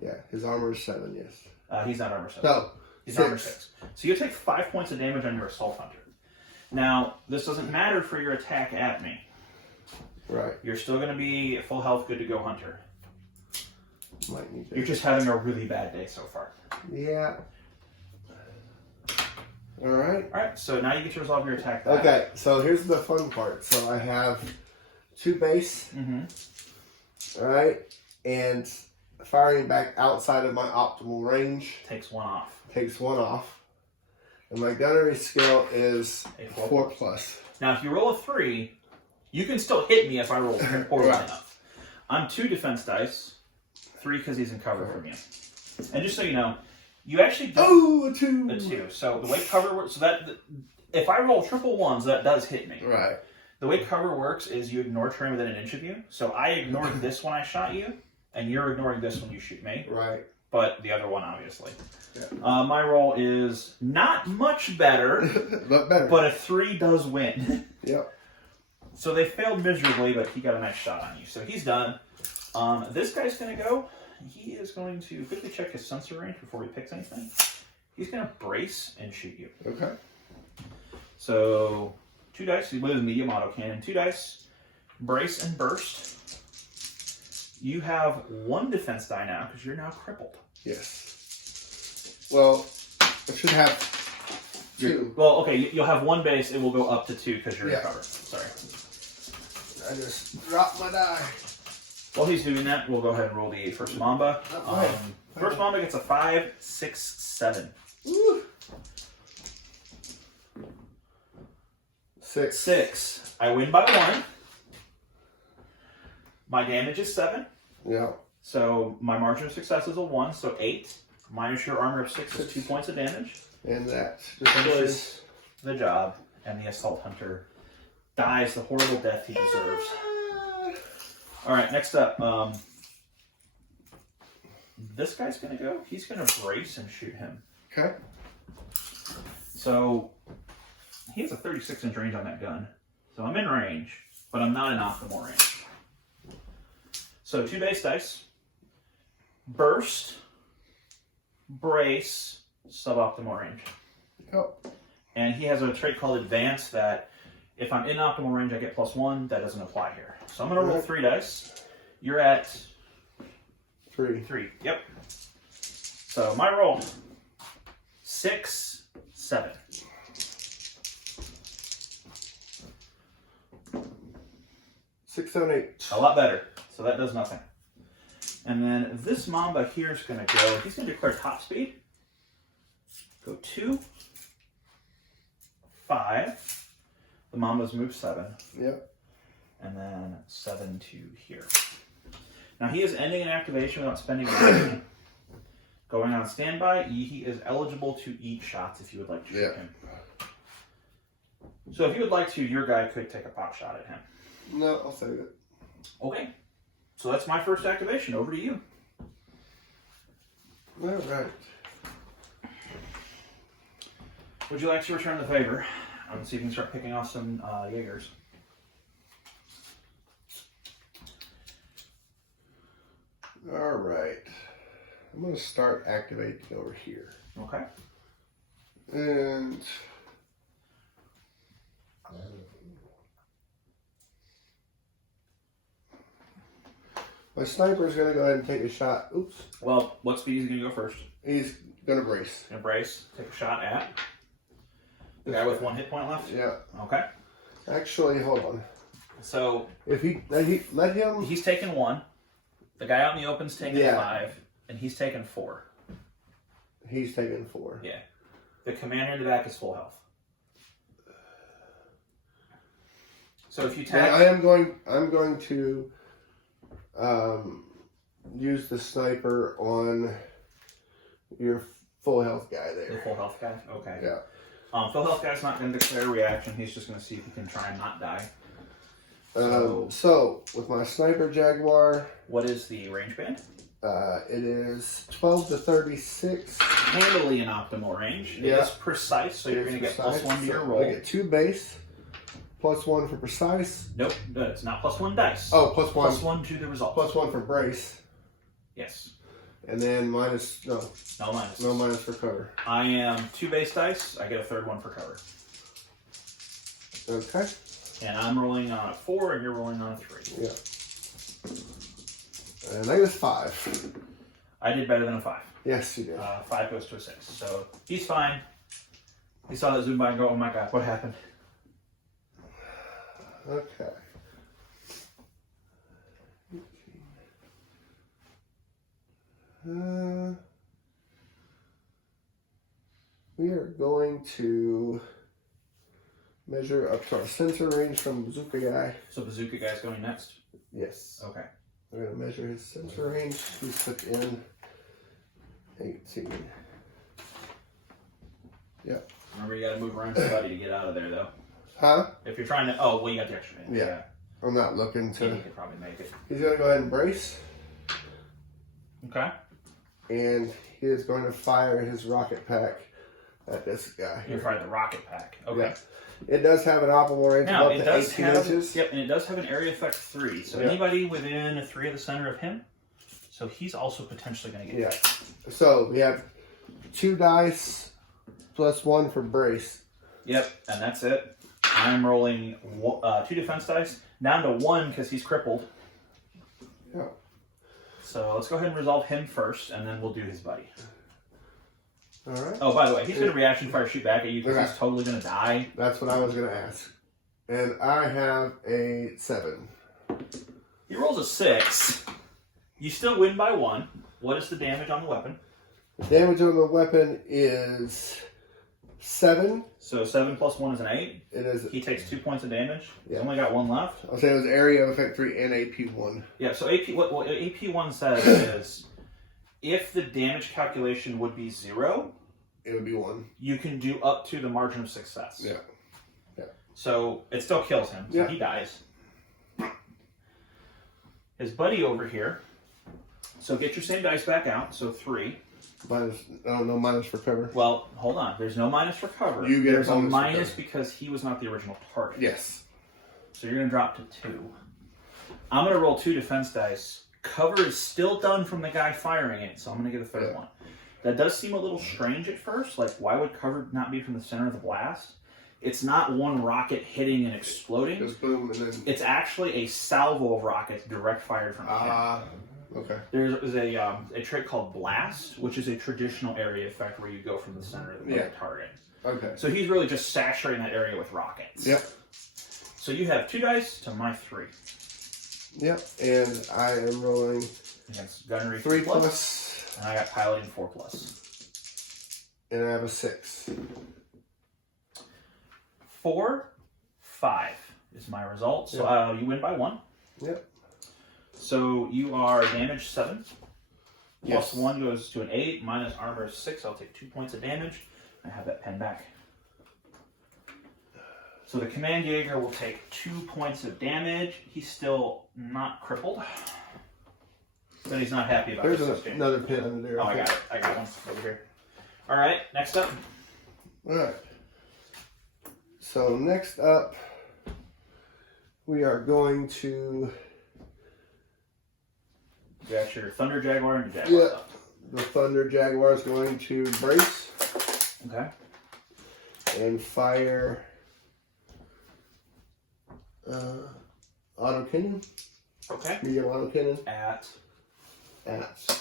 Yeah, his armor is 7, yes. He's not armor 7. No. He's 6. armor 6. So you take 5 points of damage on your assault hunter. Now, this doesn't matter for your attack at me. Right. You're still going to be at full health, good to go hunter. Might need that. You're just having a really bad day so far. Yeah. Alright. Alright, so now you get to resolve your attack back. Okay, so here's the fun part. So I have 2 base. Mm-hmm. Alright. And firing back outside of my optimal range. Takes 1 off. Takes 1 off. And my gunnery skill is A 4+. Now, if you roll a 3, you can still hit me if I roll poorly enough. I'm 2 defense dice. 3 because he's in cover from you. And just so you know, you actually don't... Oh, a 2! A 2. So the way cover works... So that if I roll triple 1s, that does hit me. Right. The way cover works is you ignore terrain within an inch of you. So I ignored this when I shot you, and you're ignoring this when you shoot me. Right. But the other one, obviously. Yeah. My roll is not much better, But better. but a 3 does win. Yep. So they failed miserably, but he got a nice shot on you. So he's done. This guy's going to go. He is going to quickly check his sensor range before he picks anything. He's going to brace and shoot you. Okay. So 2 dice. He's with his medium auto cannon. 2 dice. Brace and burst. You have 1 defense die now because you're now crippled. Yes. Well, I should have 2. Well, okay, you'll have 1 base. It will go up to 2 because you're in cover. Sorry. I just dropped my die. While he's doing that, we'll go ahead and roll the first Mamba. First Mamba gets a 5, 6, 7. Woo. 6. 6. I win by 1. My damage is 7. Yeah. So my margin of success is a 1, so 8. Minus your armor of 6 is 2 points of damage. And that Finishes the job, and the Assault Hunter dies the horrible death he deserves. Alright, next up. This guy's going to go. He's going to brace and shoot him. Okay. So he has a 36-inch range on that gun. So I'm in range, but I'm not in optimal range. So 2 base dice. Burst, brace, suboptimal range. Oh. And he has a trait called Advance that if I'm in optimal range, I get +1. That doesn't apply here. So I'm going to roll 3 dice. You're at 3. 3. Yep. So my roll, 6, 7. 6, 7, 8. A lot better. So that does nothing. And then this Mamba here is going to go, he's going to declare top speed. Go 2, 5. The Mamba's move 7. Yep. And then 7 to here. Now he is ending an activation without spending any. Going on standby, he is eligible to eat shots if you would like to shoot him. So if you would like to, your guy could take a pot shot at him. No, I'll save it. Okay. So that's my first activation. Over to you. All right. Would you like to return the favor? Let's see if you can start picking off some Jaegers. All right. I'm going to start activating over here. Okay. And my sniper is going to go ahead and take a shot. Oops. Well, what speed is he going to go first? He's going to brace. Going to brace. Take a shot at the guy with 1 hit point left? Yeah. Okay. Actually, hold on. So If he let him. he's taken 1. The guy out in the open's taken Yeah. 5. And he's taken 4. He's taking 4. Yeah. The commander in the back is full health. So if you Now, tag... I'm going to use the sniper on your full health guy The there. full health guy? Okay. Yeah. Full health guy's not going to declare a reaction. He's just going to see if he can try and not die. So with my sniper Jaguar, What is the range band? it is 12 to 36. Handily in optimal range. Yeah. It is precise, so you're going to get +1 to your roll. I get 2 base, +1 for precise. Nope, no, it's not +1 dice. Oh, +1. +1 to the result. +1 for brace. Yes. And then minus, No minus. no minus for cover. I am 2 base dice. I get a 3rd one for cover. Okay. And I'm rolling on a 4, and you're rolling on a 3. Yeah. And I guess 5. I did better than a 5. Yes, you did. 5 goes to a 6. So he's fine. He saw that zoom by and go, oh my god, what happened? Okay. We are going to measure up to our sensor range from Bazooka Guy. So Bazooka guy's going next? Yes. Okay. We're going to measure his sensor range. He's put in 18. Yep. Remember, you got to move around somebody to get out of there, though. Huh? If you're trying to... Oh, well, you got the extra man. Yeah. I'm not looking to... Yeah, you could probably make it. He's going to go ahead and brace. Okay. And he is going to fire his rocket pack at this guy. You're firing the rocket pack. Okay. Yeah. It does have an optimal range Now, of it up to does 18 have... inches. Yep, and it does have an area effect 3. So Yeah. anybody within 3 of the center of him, so he's also potentially going to get Yeah. So we have 2 dice plus 1 for brace. Yep, and that's it. I'm rolling 2 defense dice, down to 1 because he's crippled. Yeah. So let's go ahead and resolve him first, and then we'll do his buddy. All right. Oh, by the way, he's going to reaction fire shoot back at you because Okay. he's totally going to die. That's what I was going to ask. And I have a 7. He rolls a 6. You still win by 1. What is the damage on the weapon? The damage on the weapon is 7. So 7 plus 1 is an 8. It is. He takes 2 points of damage. Yeah. He's only got 1 left. I'll say it was area of effect 3 and AP 1. Yeah, so what AP 1 says is if the damage calculation would be 0, it would be 1. You can do up to the margin of success. Yeah. Yeah. So it still kills him. So he dies. His buddy over here. So get your same dice back out. So 3. Minus, no minus for cover. Well, hold on. There's no minus for cover. You get There's a bonus minus because he was not the original target. Yes. So you're going to drop to 2. I'm going to roll 2 defense dice. Cover is still done from the guy firing it, so I'm going to get a third one. That does seem a little strange at first. Like, why would cover not be from the center of the blast? It's not one rocket hitting and exploding. Just boom, and then... It's actually a salvo of rockets direct fired from the cannon. Okay. There's a trait called blast, which is a traditional area effect where you go from the center of the target. Okay. So he's really just saturating that area with rockets. Yep. So you have 2 dice to my 3. Yep. And I am rolling Against gunnery 3 plus. And I got piloting 4 plus. And I have a 6. 4, 5 is my result. So you win by 1. Yep. So you are damaged 7. Yes. Plus 1 goes to an 8. Minus armor is 6. I'll take 2 points of damage. I have that pen back. So the Command Jaeger will take 2 points of damage. He's still not crippled. But he's not happy about There's this. another pin under there. Oh, I got it. I got one over here. All right, next up. All right. So next up, we are going to... You got your Thunder Jaguar and your Jaguar up. The Thunder Jaguar is going to brace. Okay. And fire auto cannon. Okay. Medium auto cannon. At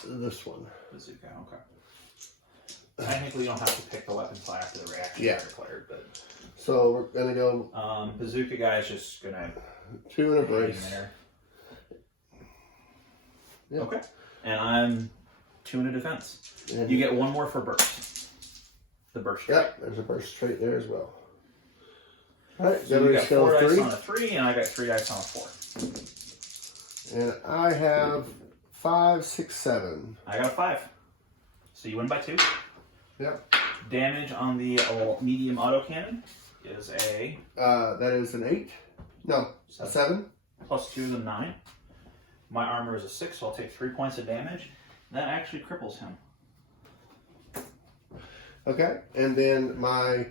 this one. Bazooka, okay. Technically, you don't have to pick the weapon until after the reaction is declared, but... So we're going to go... Bazooka guy is just going to... 2 and a brace. There. Yep. Okay. And I'm 2 in a defense. And you get 1 more for burst. The burst trait. Yep, there's a burst trait there as well. Alright, So you got 4 dice on a 3, and I got 3 dice on a 4. And I have 5, 6, 7. I got a 5. So you win by 2. Yep. Damage on the medium autocannon is a... that is an 8. No, a 7. Plus 2 is a 9. My armor is a 6, so I'll take 3 points of damage. That actually cripples him. Okay, and then my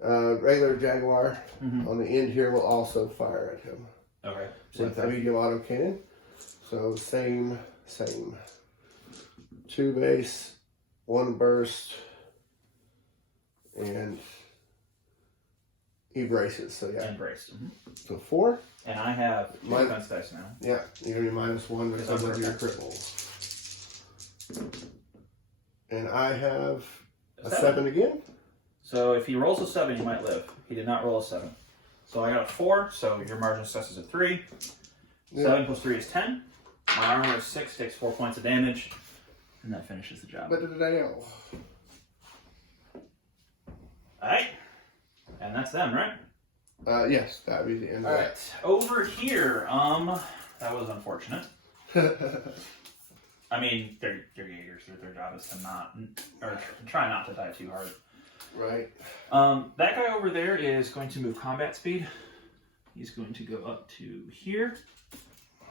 regular Jaguar on the end here will also fire at him. Okay. With a medium auto cannon. So same. 2 base, 1 burst, and he braces. So yeah. And braced. So 4. And I have 2 defense dice now. Yeah, you're gonna be -1 because of your cripple. And I have a 7 again. So if he rolls a 7, you might live. He did not roll a 7. So I got a 4, so your margin of success is a 3. 7 plus 3 is 10. My armor is 6, takes 4 points of damage. And that finishes the job. Alright. And that's them, right? Yes, that would be the end of Alright. Over here, that was unfortunate. I mean, they're Jaegers. Their job is to not, or try not to die too hard. Right. That guy over there is going to move combat speed. He's going to go up to here,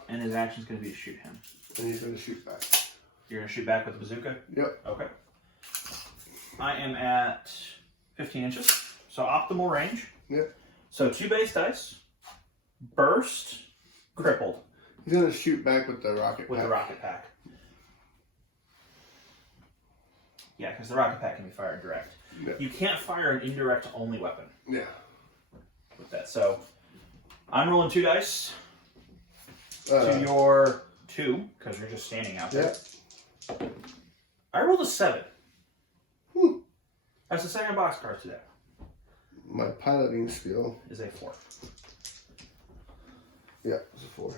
and his action is going to be to shoot him. And he's going to shoot back. You're going to shoot back with the bazooka? Yep. Okay. I am at 15 inches, so optimal range. Yep. So 2 base dice, burst, crippled. He's going to shoot back with the rocket pack. With the rocket pack. Yeah, because the rocket pack can be fired direct. Yeah. You can't fire an indirect only weapon. Yeah. With that, so I'm rolling 2 dice to your 2 because you're just standing out there. Yep. I rolled a 7. That's the second boxcar today. My piloting skill is a 4. Yeah, it's a 4.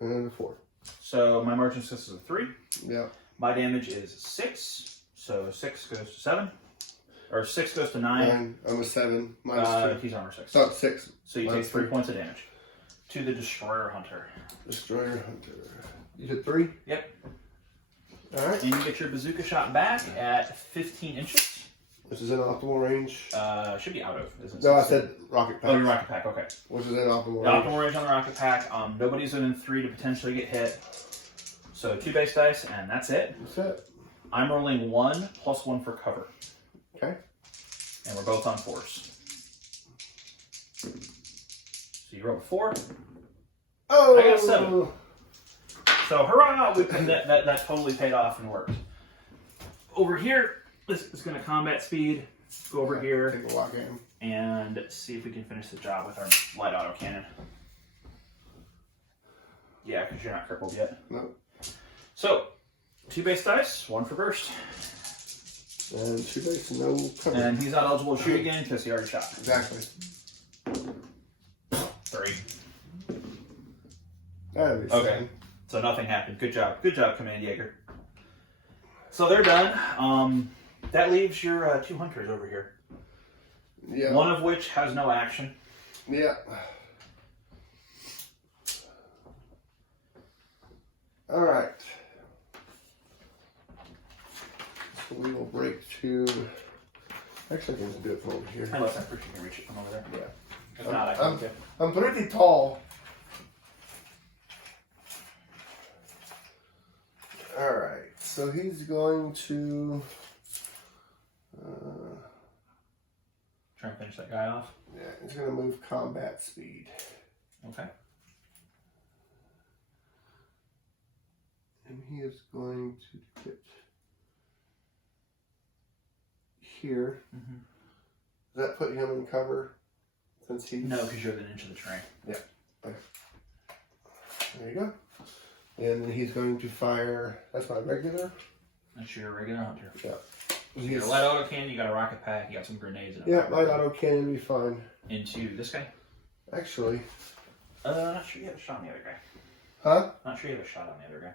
And a 4. So my margin of success is a 3. Yeah. My damage is 6. So 6 goes to 7. Or 6 goes to 9. I'm a 7. Minus 2. He's armor 6. Oh, 6. So you minus take 3 3 points of damage. To the Destroyer Hunter. Destroyer Hunter. You did 3? Yep. Alright. And you get your bazooka shot back at 15 inches. This is in optimal range. Should be out of, isn't it? No, I said rocket pack. Oh, your rocket pack, okay. Which is in optimal The range. optimal range on the rocket pack. Nobody's within 3 to potentially get hit. So 2 base dice, and that's it. That's it. I'm rolling 1 plus 1 for cover. Okay. And we're both on 4s. So you roll a 4. Oh! I got 7. So hurrah! That totally paid off and worked. Over here, this is going to combat speed. Go over here Take a walk at him. and see if we can finish the job with our light auto cannon. Yeah, because you're not crippled yet. No. So, 2 base dice, 1 for burst. And 2 base, no cover. And he's not eligible to shoot again because he already shot. Exactly. 3. That'd be Okay. 7. So nothing happened. Good job. Good job, Command Jaeger. So they're done. That leaves your 2 hunters over here. Yeah. One of which has no action. Yeah. All right. So we will break to. Actually, I can just do it from over here. Unless I'm pretty sure you can reach it from over there. Yeah. If not, I can too. I'm pretty tall. All right. So he's going to. Try and finish that guy off. Yeah, he's going to move combat speed. Okay. And he is going to get here. Mm-hmm. Does that put him in cover? Since he's... No, because you're within an inch of the train. Yeah. Okay. There you go. And then he's going to fire. That's my regular. That's your regular hunter. Yeah. You got a light auto cannon, you got a rocket pack, you got some grenades. And Yeah, light auto cannon will be fine. Into this guy? Actually. Not sure you have a shot on the other guy. Huh? Not sure you have a shot on the other guy.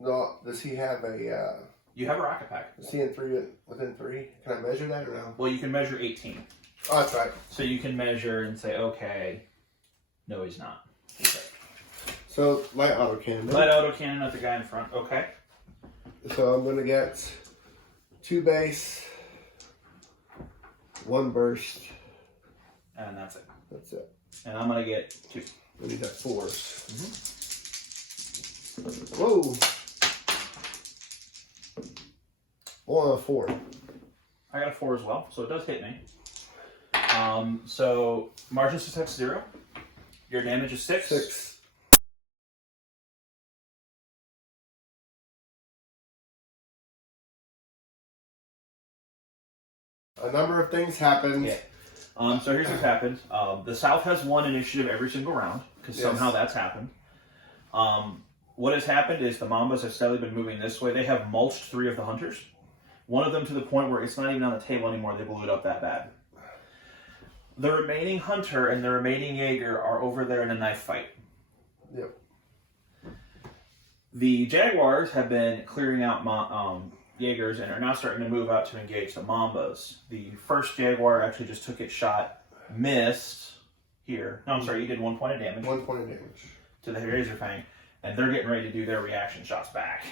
No. Does he have a? You have a rocket pack. Is he in 3 within 3? Can I measure that or no? Well, you can measure 18. Oh, that's right. So you can measure and say, okay, no, he's not. Okay. So light auto cannon. Light auto cannon at the guy in front. Okay. So I'm gonna get 2 base, 1 burst. And that's it. That's it. And I'm going to get 2. We need that 4s. Mm-hmm. Whoa. 1 on a 4. I got a 4 as well, so it does hit me. So margin of success 0. Your damage is 6. 6. A number of things happened. Yeah. So here's what's happened. The South has won initiative every single round, because somehow that's happened. What has happened is the Mambas have steadily been moving this way. They have mulched 3 of the hunters. One of them to the point where it's not even on the table anymore. They blew it up that bad. The remaining hunter and the remaining Jaeger are over there in a knife fight. Yep. The Jaguars have been clearing out Jaegers and are now starting to move out to engage the Mambas. The first Jaguar actually just took its shot, missed here. No, I'm sorry, you did 1 point of damage. 1 point of damage. To the Razor Fang, and they're getting ready to do their reaction shots back.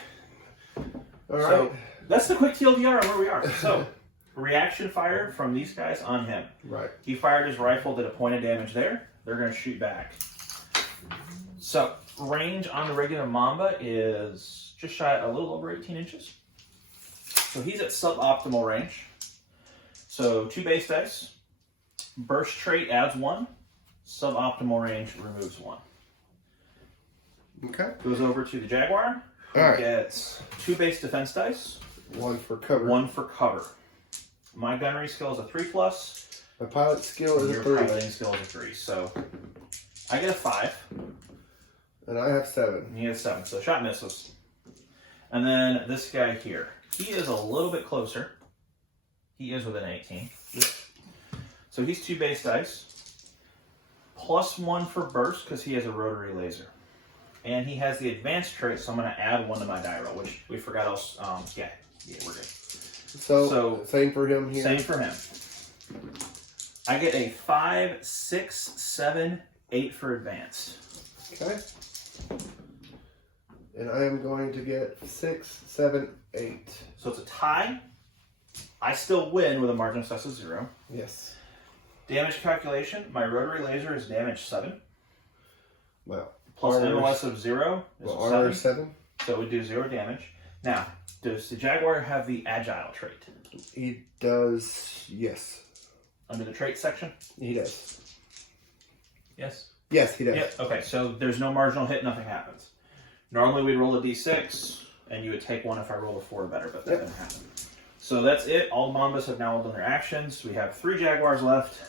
All So right. that's the quick TLDR on where we are. So, reaction fire from these guys on him. Right. He fired his rifle, did a point of damage there. They're going to shoot back. So, range on the regular Mamba is just shy a little over 18 inches. So he's at suboptimal range. So 2 base dice. Burst trait adds 1. Suboptimal range removes 1. Okay. Goes over to the Jaguar, who All right. gets 2 base defense dice. 1 for cover. 1 for cover. My gunnery skill is a 3+. My pilot skill is Your a 3. piloting skill is a 3. So I get a 5. And I have 7. And he has 7. So shot misses. And then this guy here. He is a little bit closer. He is within 18. So he's 2 base dice. +1 for burst because he has a rotary laser. And he has the advanced trait, so I'm going to add 1 to my die roll, which we forgot else. Yeah, we're good. So same for him here. Same for him. I get a 5, 6, 7, 8 for advanced. Okay. And I am going to get 6, 7, 8. So it's a tie. I still win with a margin of success of 0. Yes. Damage calculation. My rotary laser is damage 7. Well, Plus MOS of 0 is 7. 7. So it would do 0 damage. Now, does the Jaguar have the agile trait? He does, yes. Under the trait section? He does. Yes. Yes, he does. Yep. Okay, so there's no marginal hit, nothing happens. Normally we'd roll a d6, and you would take 1 if I rolled a 4 or better, but that didn't happen. So that's it. All Mambas have now done their actions. We have 3 Jaguars left.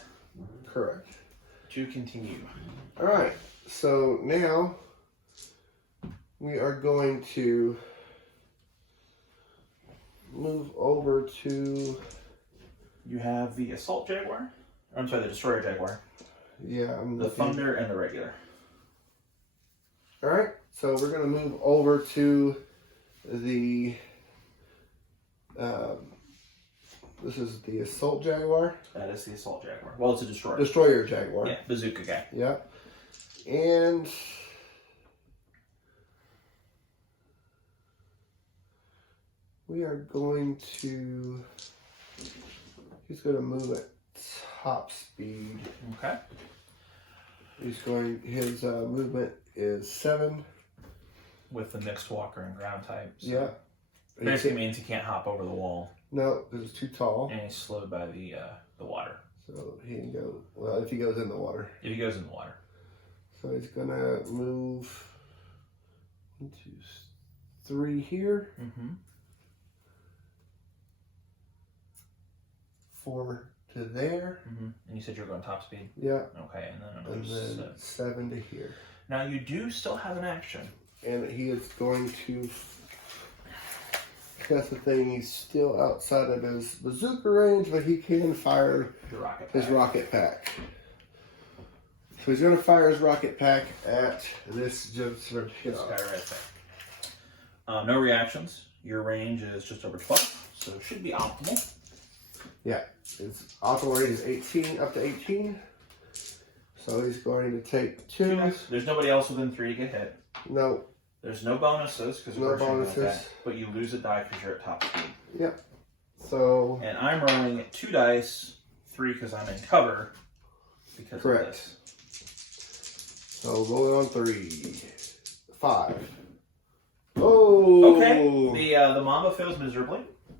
Correct. To continue. All right. So now we are going to move over to... You have the Assault Jaguar. I'm sorry, the Destroyer Jaguar. Yeah, the Thunder and the regular. All right. So we're going to move over to the... this is the Assault Jaguar. That is the Assault Jaguar. Well, it's a Destroyer. Destroyer Jaguar. Yeah, bazooka guy. Yeah. And we are going to... He's going to move at top speed. Okay. He's going... His movement is 7. With the mixed walker and ground type. So Yeah. basically means he can't hop over the wall. No, because it's too tall. And he's slowed by the water. So he can go... Well, if he goes in the water. If he goes in the water. So he's going to move 1, 2, 3 here. Mm-hmm. 4 to there. Mm-hmm. And you said you were going top speed? Yeah. Okay, and then And then 7 to here. Now you do still have an action. And he is going to... That's the thing, he's still outside of his bazooka range, but he can fire his rocket pack. So he's going to fire his rocket pack at this This guy right there. No reactions. Your range is just over 12, so it should be optimal. Yeah, his optimal range is 18, up to 18. So he's going to take 2. There's nobody else within 3 to get hit. No. There's no bonuses because no bonuses, but you lose a die because you're at top speed. Yep. So. And I'm rolling 2 dice, 3 because I'm in cover. Because correct. Of this. So rolling on 3, 5. Oh. Okay. The Mamba fails miserably.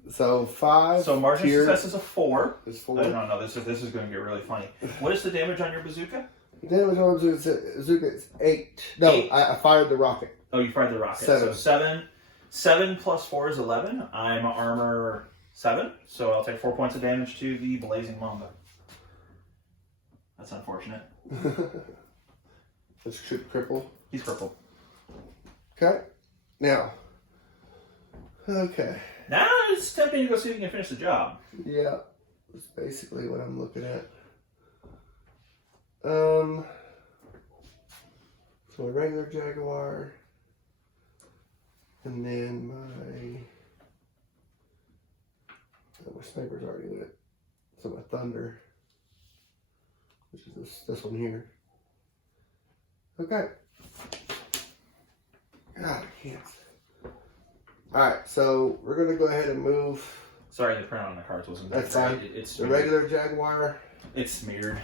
So 5. So margin of success is a 4. It's 4. No. This is going to get really funny. What is the damage on your bazooka? Damage on bazooka is 8. No, 8. I fired the rocket. Oh, you fired the rocket. 7. So 7. 7 plus 4 is 11. I'm armor 7, so I'll take 4 points of damage to the Blazing Mamba. That's unfortunate. This should cripple. He's crippled. Okay. Now. Okay. Now it's tempting to go see if you can finish the job. Yeah. That's basically what I'm looking at. So a regular Jaguar. And then my sniper's already lit. So my Thunder, which is this one here. Okay. God, I can't. Alright, so we're going to go ahead and move. Sorry, the print on the cards wasn't That's fine. It's the regular Jaguar. It's smeared.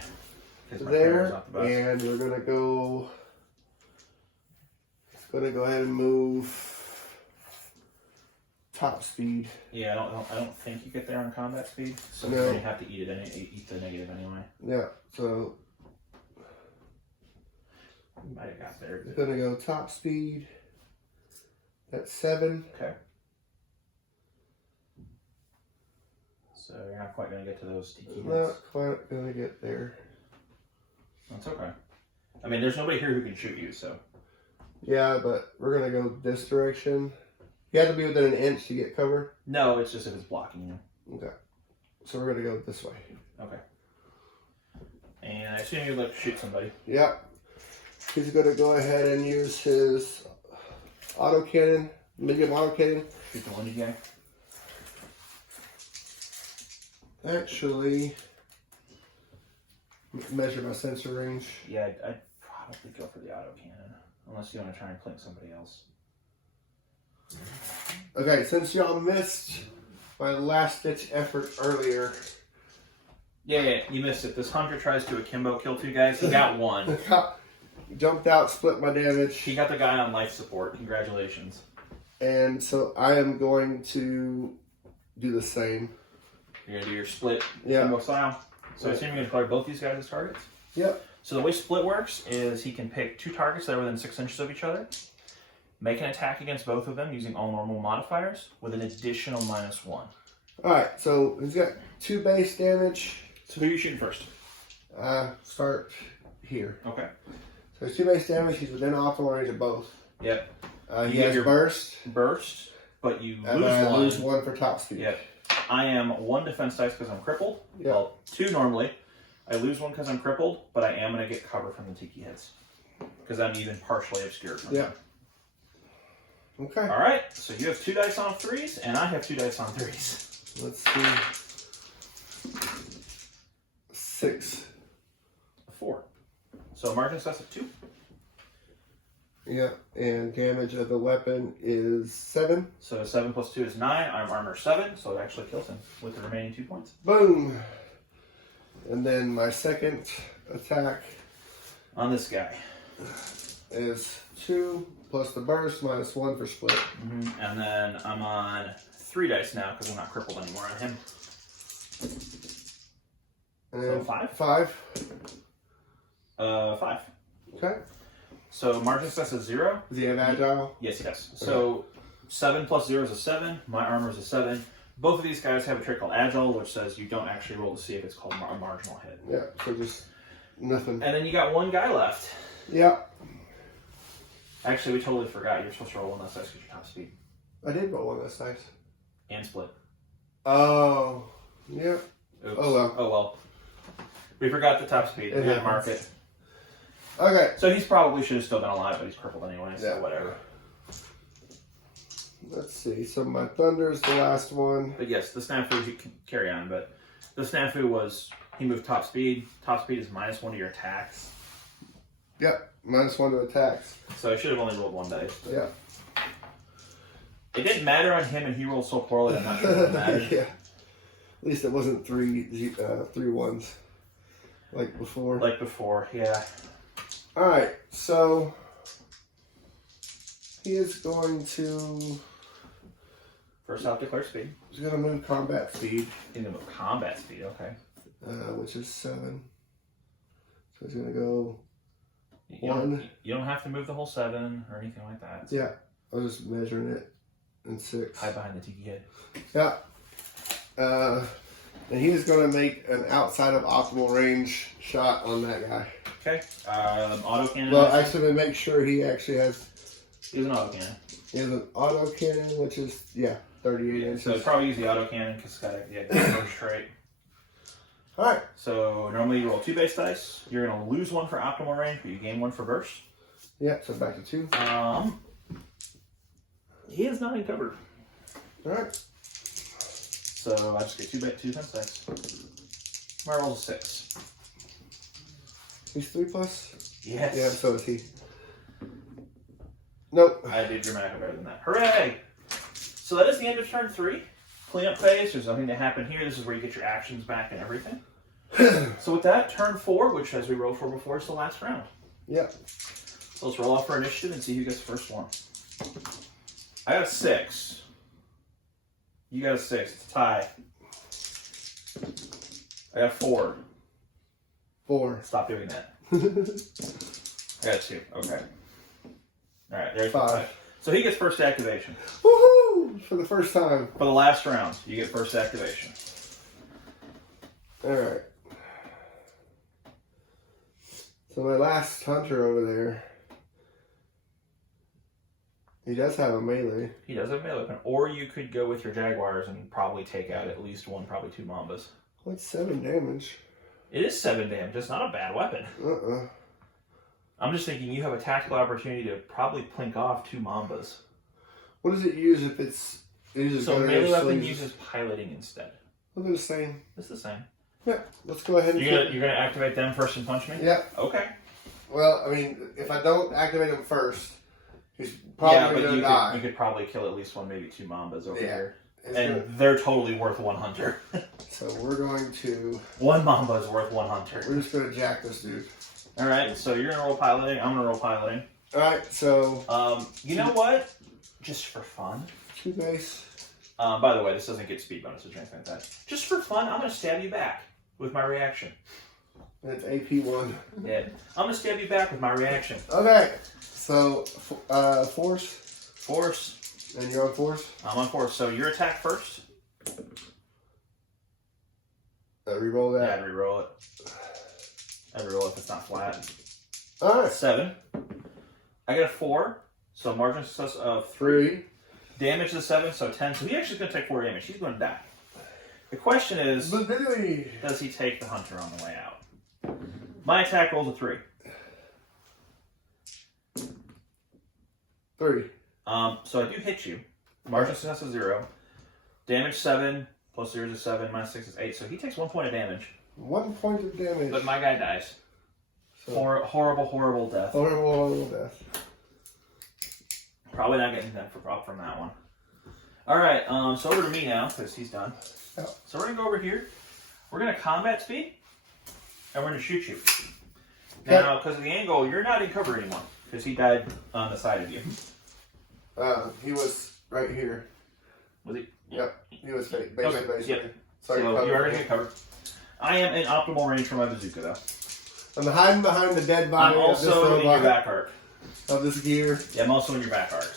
There, and we're going to go. Going to go ahead and move top speed. Yeah, I don't think you get there on combat speed, so no. You have to eat the negative anyway. Yeah, so you might have got there. It's going to go top speed. That's 7. Okay. So you're not quite going to get to those tiki hits. Not quite going to get there. That's okay. I mean, there's nobody here who can shoot you, so. Yeah, but we're going to go this direction. You have to be within an inch to get cover? No, it's just if it's blocking you. Okay. So we're going to go this way. Okay. And I assume you'd like to shoot somebody. Yep. He's going to go ahead and use his autocannon, medium autocannon. Shoot the wounded guy. Actually, measure my sensor range. Yeah, I'd probably go for the autocannon. Unless you want to try and clink somebody else. Okay, since y'all missed my last-ditch effort earlier. Yeah, you missed it. This hunter tries to akimbo kill 2 guys. He got 1. Jumped out, split my damage. He got the guy on life support. Congratulations. And so I am going to do the same. You're going to do your split Yeah. akimbo style. So I assume you're going to declare both these guys as targets? Yep. So the way split works is he can pick 2 targets that are within 6 inches of each other, make an attack against both of them using all normal modifiers with an additional -1. Alright, so he's got 2 base damage. So who are you shooting first? Start here. Okay. So he's 2 base damage. He's within optimal range of both. Yep. He has your burst. Burst, but you And lose I 1. lose 1 for top speed. Yep. I am 1 defense dice because I'm crippled. Yep. Well, 2 normally. I lose 1 because I'm crippled, but I am going to get cover from the tiki hits. Because I'm even partially obscured from them. Okay. Alright, so you have 2 dice on 3s, and I have 2 dice on 3s. Let's see. 6. 4. So margin success of 2. Yeah, and damage of the weapon is 7. So 7 plus 2 is 9. I'm armor 7, so it actually kills him with the remaining 2 points. Boom! And then my second attack On this guy. is 2 plus the burst minus 1 for split. And then I'm on 3 dice now because I'm not crippled anymore on him. And So 5? 5. 5. Okay. So margin success is 0. Does he have agile? Yes, he does. So 7 plus 0 is a 7. My armor is a 7. Both of these guys have a trait called Agile, which says you don't actually roll to see if it's called a marginal hit. Yeah, so just nothing. And then you got 1 guy left. Yeah. Actually, we totally forgot. You're supposed to roll 1 less dice because you're top speed. I did roll 1 less dice. And split. Oh. Yeah. Oops. Oh well. Oh well. We forgot the top speed. We didn't mark it. Okay. So he's probably should have still been alive, but he's crippled anyway, so Yeah. whatever. Let's see. So my Thunder's the last one. But yes, the snafu, you can carry on, but the snafu was, he moved top speed. Top speed is -1 to your attacks. Yep. Minus 1 to attacks. So I should have only rolled 1 dice. But Yeah. it didn't matter on him, and he rolled so poorly, I'm not sure it mattered. Yeah. At least it wasn't 3 ones like before. Like before, yeah. Alright, so he is going to... First off, declare speed. He's going to move combat speed, He's going to move combat speed, okay. which is 7. So he's going to go You don't have to move the whole 7 or anything like that. Yeah, I was just measuring it in 6. Hide behind the tiki head. Yeah. And he is going to make an outside of optimal range shot on that guy. Okay. Auto cannon. Well, actually, to make sure he actually has... He has an auto cannon. He has an auto cannon, which is, 38 inches. So probably use the auto cannon because it's got a first trait. Alright. So normally you roll 2 base dice. You're going to lose 1 for optimal range, but you gain 1 for burst. Yeah, so back to 2. He is not encumbered. Alright. So I just get 2 defense dice. My roll's a 6. He's 3 plus? Yes. Yeah, so is he. Nope. I did dramatically better than that. Hooray! So that is the end of turn 3. Cleanup phase. There's nothing to happen here. This is where you get your actions back and everything. So with that, turn 4, which as we rolled for before, is the last round. Yep. So let's roll off for initiative and see who gets the first one. I got a 6. You got a 6. It's a tie. I got 4. 4. Stop doing that. I got 2. Okay. Alright, there's 5. So he gets first activation. Woohoo! For the first time. For the last round, you get first activation. Alright. So my last hunter over there, he does have a melee. He does have a melee weapon. Or you could go with your jaguars and probably take out at least 1, probably 2 mambas. What's 7 damage? It is 7 damage. It's not a bad weapon. I'm just thinking you have a tactical opportunity to probably plink off 2 Mambas. What does it use if it's... So melee weapon uses piloting instead. Well, they're the same. It's the same. Yeah, let's go ahead and... You're gonna activate them first and punch me? Yeah. Okay. Well, I mean, if I don't activate him first, he's probably going to die. You could probably kill at least 1, maybe 2 Mambas over here. It's And they're totally worth 1 hunter. So we're going to... 1 Mamba is worth 1 hunter. We're just going to jack this dude. Alright, so you're going to roll piloting. I'm going to roll piloting. Alright, so... you know what? Just for fun. 2 base. By the way, this doesn't get speed bonuses or anything like that. Just for fun, I'm going to stab you back with my reaction. And it's AP1. Yeah. I'm going to stab you back with my reaction. Okay. So, force. Force. And you're on force? I'm on force. So your attack first. Reroll that. Yeah, reroll it. I reroll if it's not flat. Alright. 7. I got a 4. So margin of success of 3. Damage to 7, so 10. So he actually going to take 4 damage. He's going to die. The question is, does he take the hunter on the way out? My attack rolls a 3. 3. So I do hit you. Margin of success is 0. Damage 7, plus 0 is 7, minus 6 is 8. So he takes 1 point of damage. 1 point of damage. But my guy dies. So, horrible, horrible death. Horrible death. Probably not getting that from that one. Alright, so over to me now, because he's done. Yep. So we're going to go over here. We're going to combat speed, and we're going to shoot you. Now, because of the angle, you're not in cover anymore, because he died on the side of you. He was right here. Was he? Yep. He was basically. Yep. So you are going to get covered. I am in optimal range for my bazooka, though. I'm hiding behind the dead body. I'm also in your back arc. Of this gear. Yeah, I'm also in your back arc.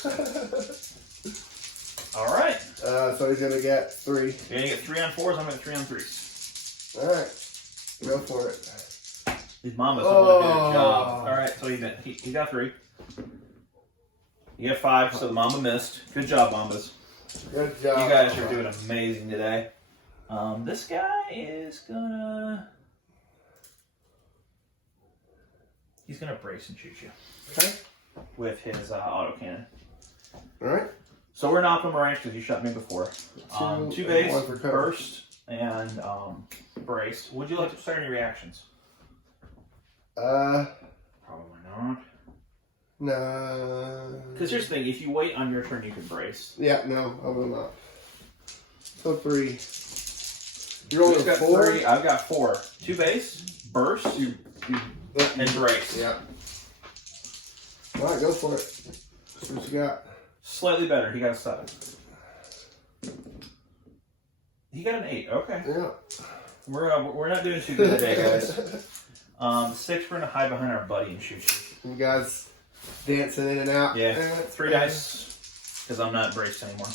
Alright. So he's going to get 3. You're going to get 3 on 4s, I'm going to get 3 on 3s. Alright. Go for it. These mamas are going to do their job. Alright, so he got 3. You got 5, so the mama missed. Good job, Mambas. Good job. You guys are doing amazing today. This guy is gonna... He's gonna brace and shoot you. Okay. With his autocannon. Alright. So we're in optimal range because you shot me before. 2 base, burst, and brace. Would you like to start any reactions? Probably not. No. Because here's the thing, if you wait on your turn, you can brace. Yeah, no, I will not. So 3. You're only got 4? 3. I've got 4. 2 base, burst, and brace. Yeah. Alright, go for it. See what you got. Slightly better. He got a 7. He got an 8. Okay. Yeah. We're not doing too good today, guys. 6. We're gonna hide behind our buddy and shoot you. You guys dancing in and out. Yeah. 3 dice because I'm not braced anymore.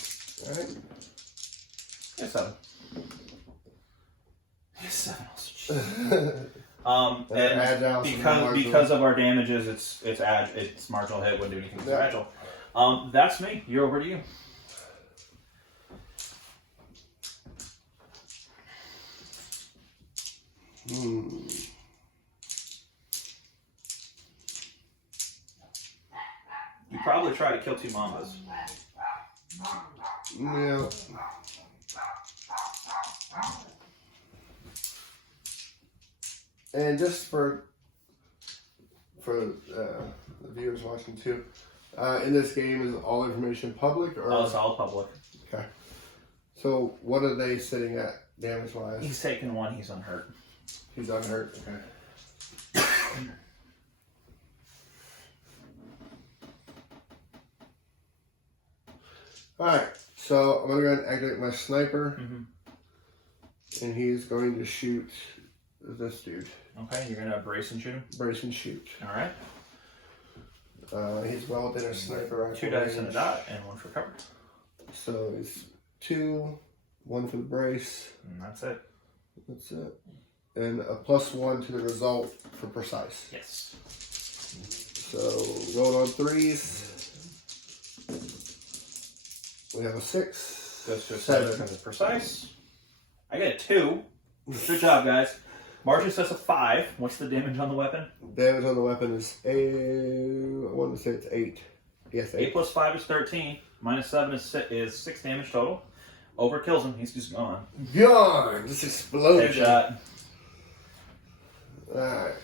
All right. Yeah, 7. Yeah, 7 also. And because of our damages, it's marginal hit. Wouldn't do anything with agile. That's me. You're over to you. You probably try to kill 2 Mambas. Yeah. And just for the viewers watching too, in this game, is all information public or? Oh, it's all public. Okay. So what are they sitting at damage wise? He's taken 1. He's unhurt. He's unhurt. Okay. All right. So I'm gonna go ahead and activate my sniper, and he's going to shoot this dude. Okay, you're gonna brace and shoot him. Brace and shoot. All right. He's well within a sniper rifle 2 dice and a range. dot, and 1 for cover. So it's 2, 1 for the brace. And that's it. That's it. And a +1 to the result for precise. Yes. So roll on 3s. We have a 6. Goes to a 7 because it's precise. I got a 2. Good job, guys. Margin success of 5. What's the damage on the weapon? Damage on the weapon is I want to say it's 8. Yes, 8. 8 plus 5 is 13. Minus 7 is 6 damage total. Overkills him. He's just gone. Gone! Just exploded. Headshot. Alright.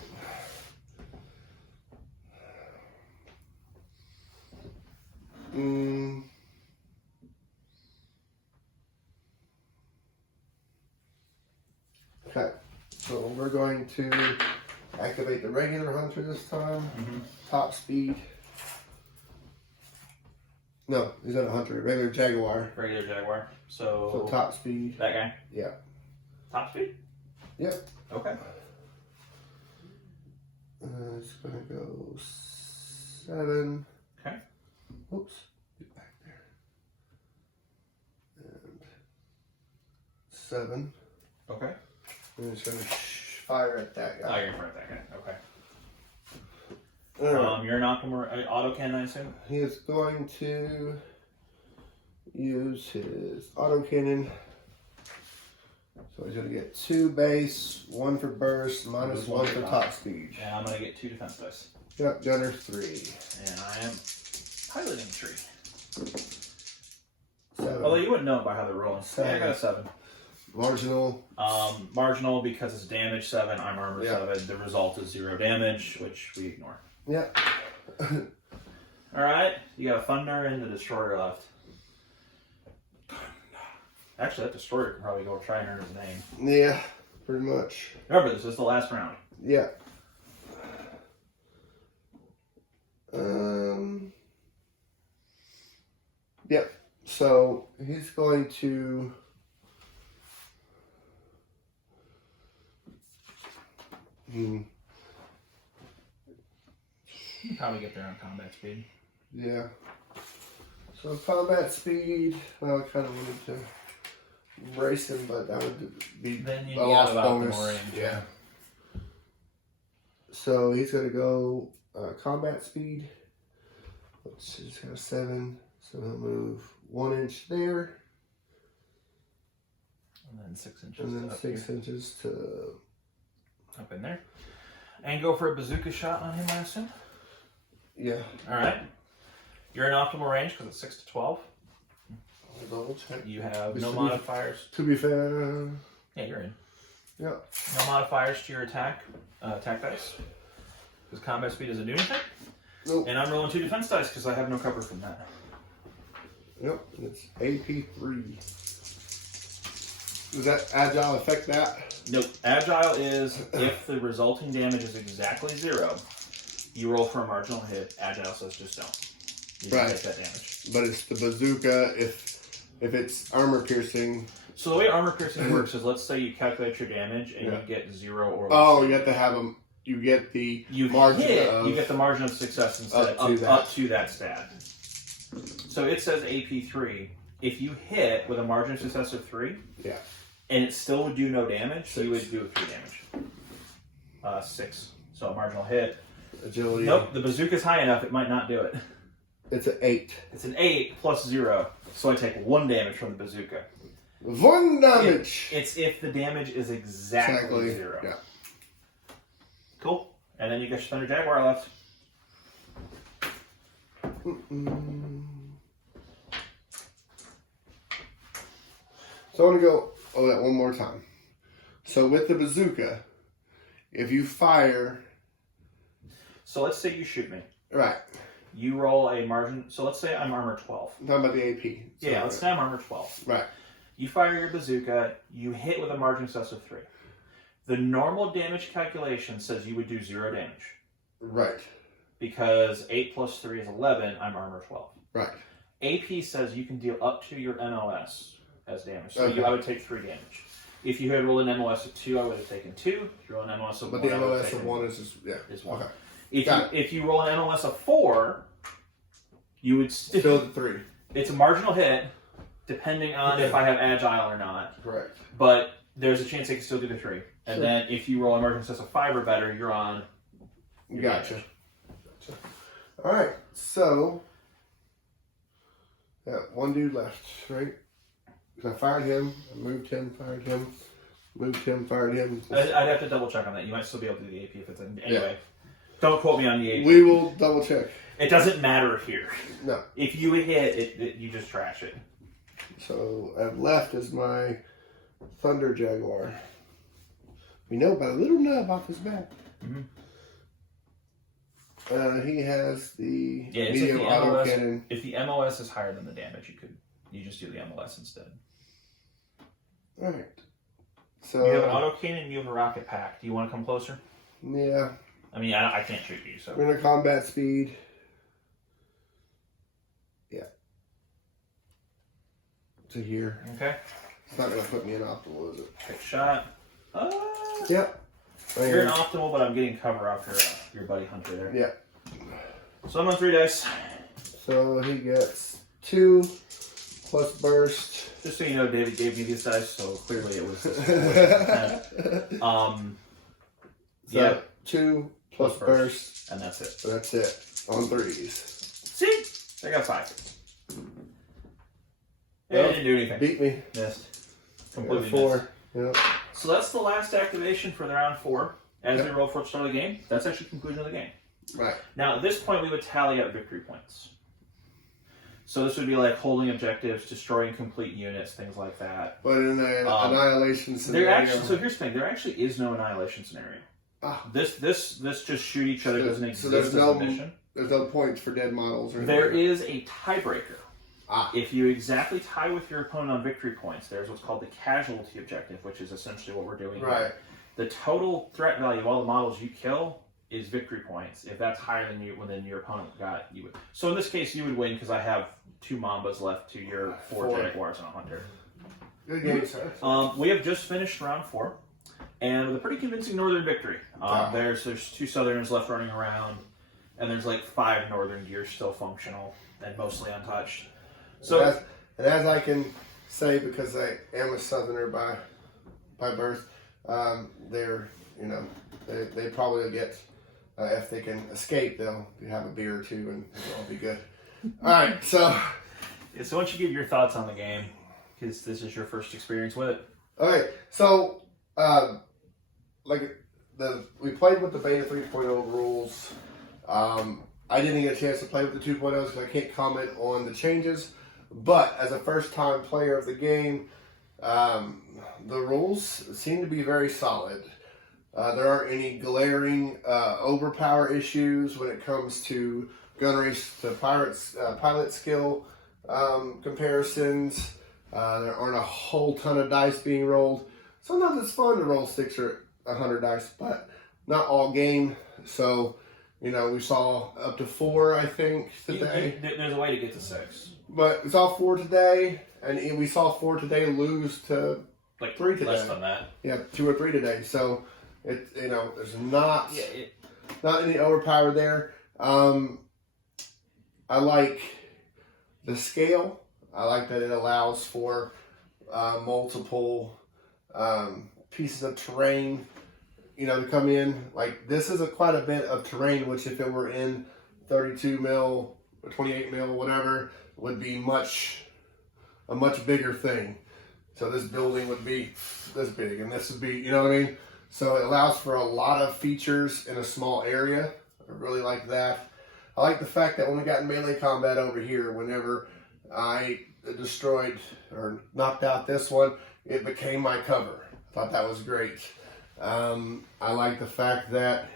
Okay, so we're going to activate the regular hunter this time. Top speed. No, he's not a hunter. Regular jaguar. Regular jaguar. So top speed. That guy. Yeah. Top speed. Yep. Okay. It's gonna go 7. Okay. Oops. Get back there. And 7. Okay. And it's gonna fire at that guy. Oh, you're in front of that guy. Okay. Right. You're an auto cannon, I assume? He is going to use his autocannon. So he's going to get 2 base, 1 for burst, minus 1 for top speed. And I'm going to get 2 defense dice. Yep, gunner 3. And I am piloting 3. 7. Although you wouldn't know it by how they're rolling. 7. Yeah, I got a 7. Marginal. Marginal because it's damage 7, I'm armor Yeah. 7. The result is 0 damage, which we ignore. Yep. Alright, you got a Thunder and the Destroyer left. Actually, that Destroyer can probably go try and earn his name. Yeah, pretty much. Remember, this is the last round. Yeah. Yep. So he's going to. You can probably get there on combat speed. Yeah. So combat speed. Well, I kind of wanted to brace him, but that would be Then you a get lost about bonus. the more range. Yeah. So he's gonna go combat speed. Let's just have 7. So he'll move 1 inch there, And then 6 inches. and then up 6 here. inches to. Up in there. And go for a bazooka shot on him, I assume? Yeah. Alright. You're in optimal range because it's 6 to 12. I'll double check. You have This no should be- modifiers. To be fair. Yeah, you're in. Yeah. No modifiers to your attack dice. Because combat speed doesn't do anything. Nope. And I'm rolling 2 defense dice because I have no cover from that. Yep. It's AP3. Does that agile affect that? Nope. Agile is if the resulting damage is exactly 0, you roll for a marginal hit. Agile says just don't. You don't Right. take that damage. But it's the bazooka if it's armor piercing. So the way armor piercing works is, let's say you calculate your damage and Yeah. you get 0 or less. Oh, you have to have them. You get the margin of. You get the margin of success instead up to that stat. So it says AP3. If you hit with a margin of success of 3, Yeah. and it still would do no damage, so you 6. would do 3 damage. 6. So a marginal hit. Agility. Nope, the bazooka's high enough, it might not do it. It's an 8. It's an 8 plus 0, so I take 1 damage from the bazooka. 1 damage. It's if the damage is exactly 0. Yeah. Cool. And then you got your Thunder Jaguar left. So I want to go over that one more time. So with the bazooka, if you fire, So let's say you shoot me. right? You roll a margin. So let's say I'm armor 12. I'm talking about the AP. So, Yeah, let's say I'm armor 12. Right. You fire your bazooka, you hit with a margin success of 3. The normal damage calculation says you would do 0 damage. Right. Because 8 plus 3 is 11, I'm armor 12. Right. AP says you can deal up to your MOS as damage. So Okay. I would take 3 damage. If you had rolled an MOS of 2, I would have taken 2. If you roll an MOS of But 1, the I would have MOS of taken 1 is just, yeah. is 1. Okay. If you roll an MOS of 4, you would still... Still at 3. It's a marginal hit, depending on if I have Agile or not. Correct. But there's a chance I can still do the 3. And Sure. then if you roll an emergence of 5 or better, you're on. Gotcha. All right. So, one dude left, right? Because I fired him, I moved him, fired him. Moved him, fired him. I'd have to double check on that. You might still be able to do the AP if it's in. Anyway, don't quote me on the AP. We will double check. It doesn't matter here. No. If you hit it, you just trash it. So I've left is my Thunder Jaguar. We know about a little nub off his back. Mm-hmm. He has the It's medium auto cannon. If the MOS is higher than the damage, you just do the MLS instead. All right. So you have an auto cannon and you have a rocket pack. Do you want to come closer? Yeah. I mean, I can't shoot you, so. We're in a combat speed. Yeah. To here. Okay. It's not going to put me in optimal, is it? Take a shot. Yep. You're in optimal, but I'm getting cover off your buddy Hunter there. Yeah. So I'm on 3 dice. So he gets 2 plus burst. Just so you know, David gave me these dice, so clearly it was. So 2 plus burst. And that's it. So that's it. On 3s. See? I got 5. Yeah, Well, I didn't do anything. Beat me. Missed. Completely 4. missed. Yep. So that's the last activation for the round 4. As we roll for the start of the game, that's actually the conclusion of the game. Right. Now, at this point, we would tally up victory points. So this would be like holding objectives, destroying complete units, things like that. But in an annihilation scenario... So here's the thing. There actually is no annihilation scenario. Ah. This just shoot each other doesn't exist so there's as no a mission. There's no points for dead models or anything. There is a tiebreaker. Ah. If you exactly tie with your opponent on victory points, there's what's called the casualty objective, which is essentially what we're doing Right. here. The total threat value of all the models you kill is victory points. If that's higher than your opponent got, you would. So in this case, you would win because I have 2 Mambas left to your 4 Jaguars and a Hunter. Good game, sir. We have just finished round 4, and with a pretty convincing northern victory. There's 2 Southerners left running around, and there's like 5 northern gears still functional and mostly untouched. So, as I can say, because I am a Southerner by birth, they're they probably will get if they can escape, they'll have a beer or 2 and it'll all be good. All right, so why don't you give your thoughts on the game, because this is your first experience with it. Okay, so we played with the beta 3.0 rules. I didn't get a chance to play with the 2.0s because I can't comment on the changes. But as a first-time player of the game, the rules seem to be very solid. There aren't any glaring overpower issues when it comes to gunnery to pilot skill comparisons. There aren't a whole ton of dice being rolled. Sometimes it's fun to roll 6 or 100 dice, but not all game. So, we saw up to 4, I think, today. There's a way to get to 6. But we saw 4 today, and we saw 4 today lose to Like 3 today. less than that. Yeah, 2 or 3 today. So there's not any overpower there. I like the scale. I like that it allows for multiple pieces of terrain, to come in. Like, this is quite a bit of terrain, which if it were in 32 mil or 28 mil, whatever, would be a much bigger thing. So this building would be this big, and this would be, you know what I mean? So it allows for a lot of features in a small area. I really like that. I like the fact that when we got in melee combat over here, whenever I destroyed or knocked out this one, it became my cover. I thought that was great. I like the fact that,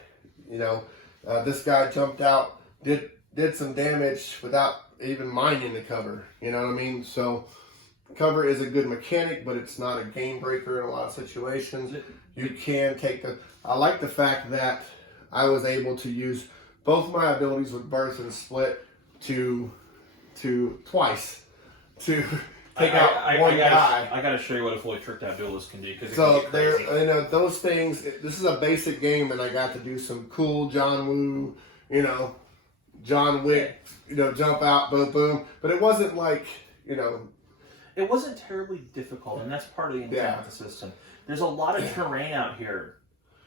this guy jumped out, did some damage without even minding the cover. You know what I mean? So cover is a good mechanic, but it's not a game breaker in a lot of situations. You can take I like the fact that I was able to use both my abilities with burst and split to twice to take out one guy. I gotta show you what a fully tricked out duelist can do. So there, those things. This is a basic game, and I got to do some cool John Woo, John Wick, jump out, boom, boom. But it wasn't like, It wasn't terribly difficult, and that's part of the intent of the system. There's a lot of terrain out here,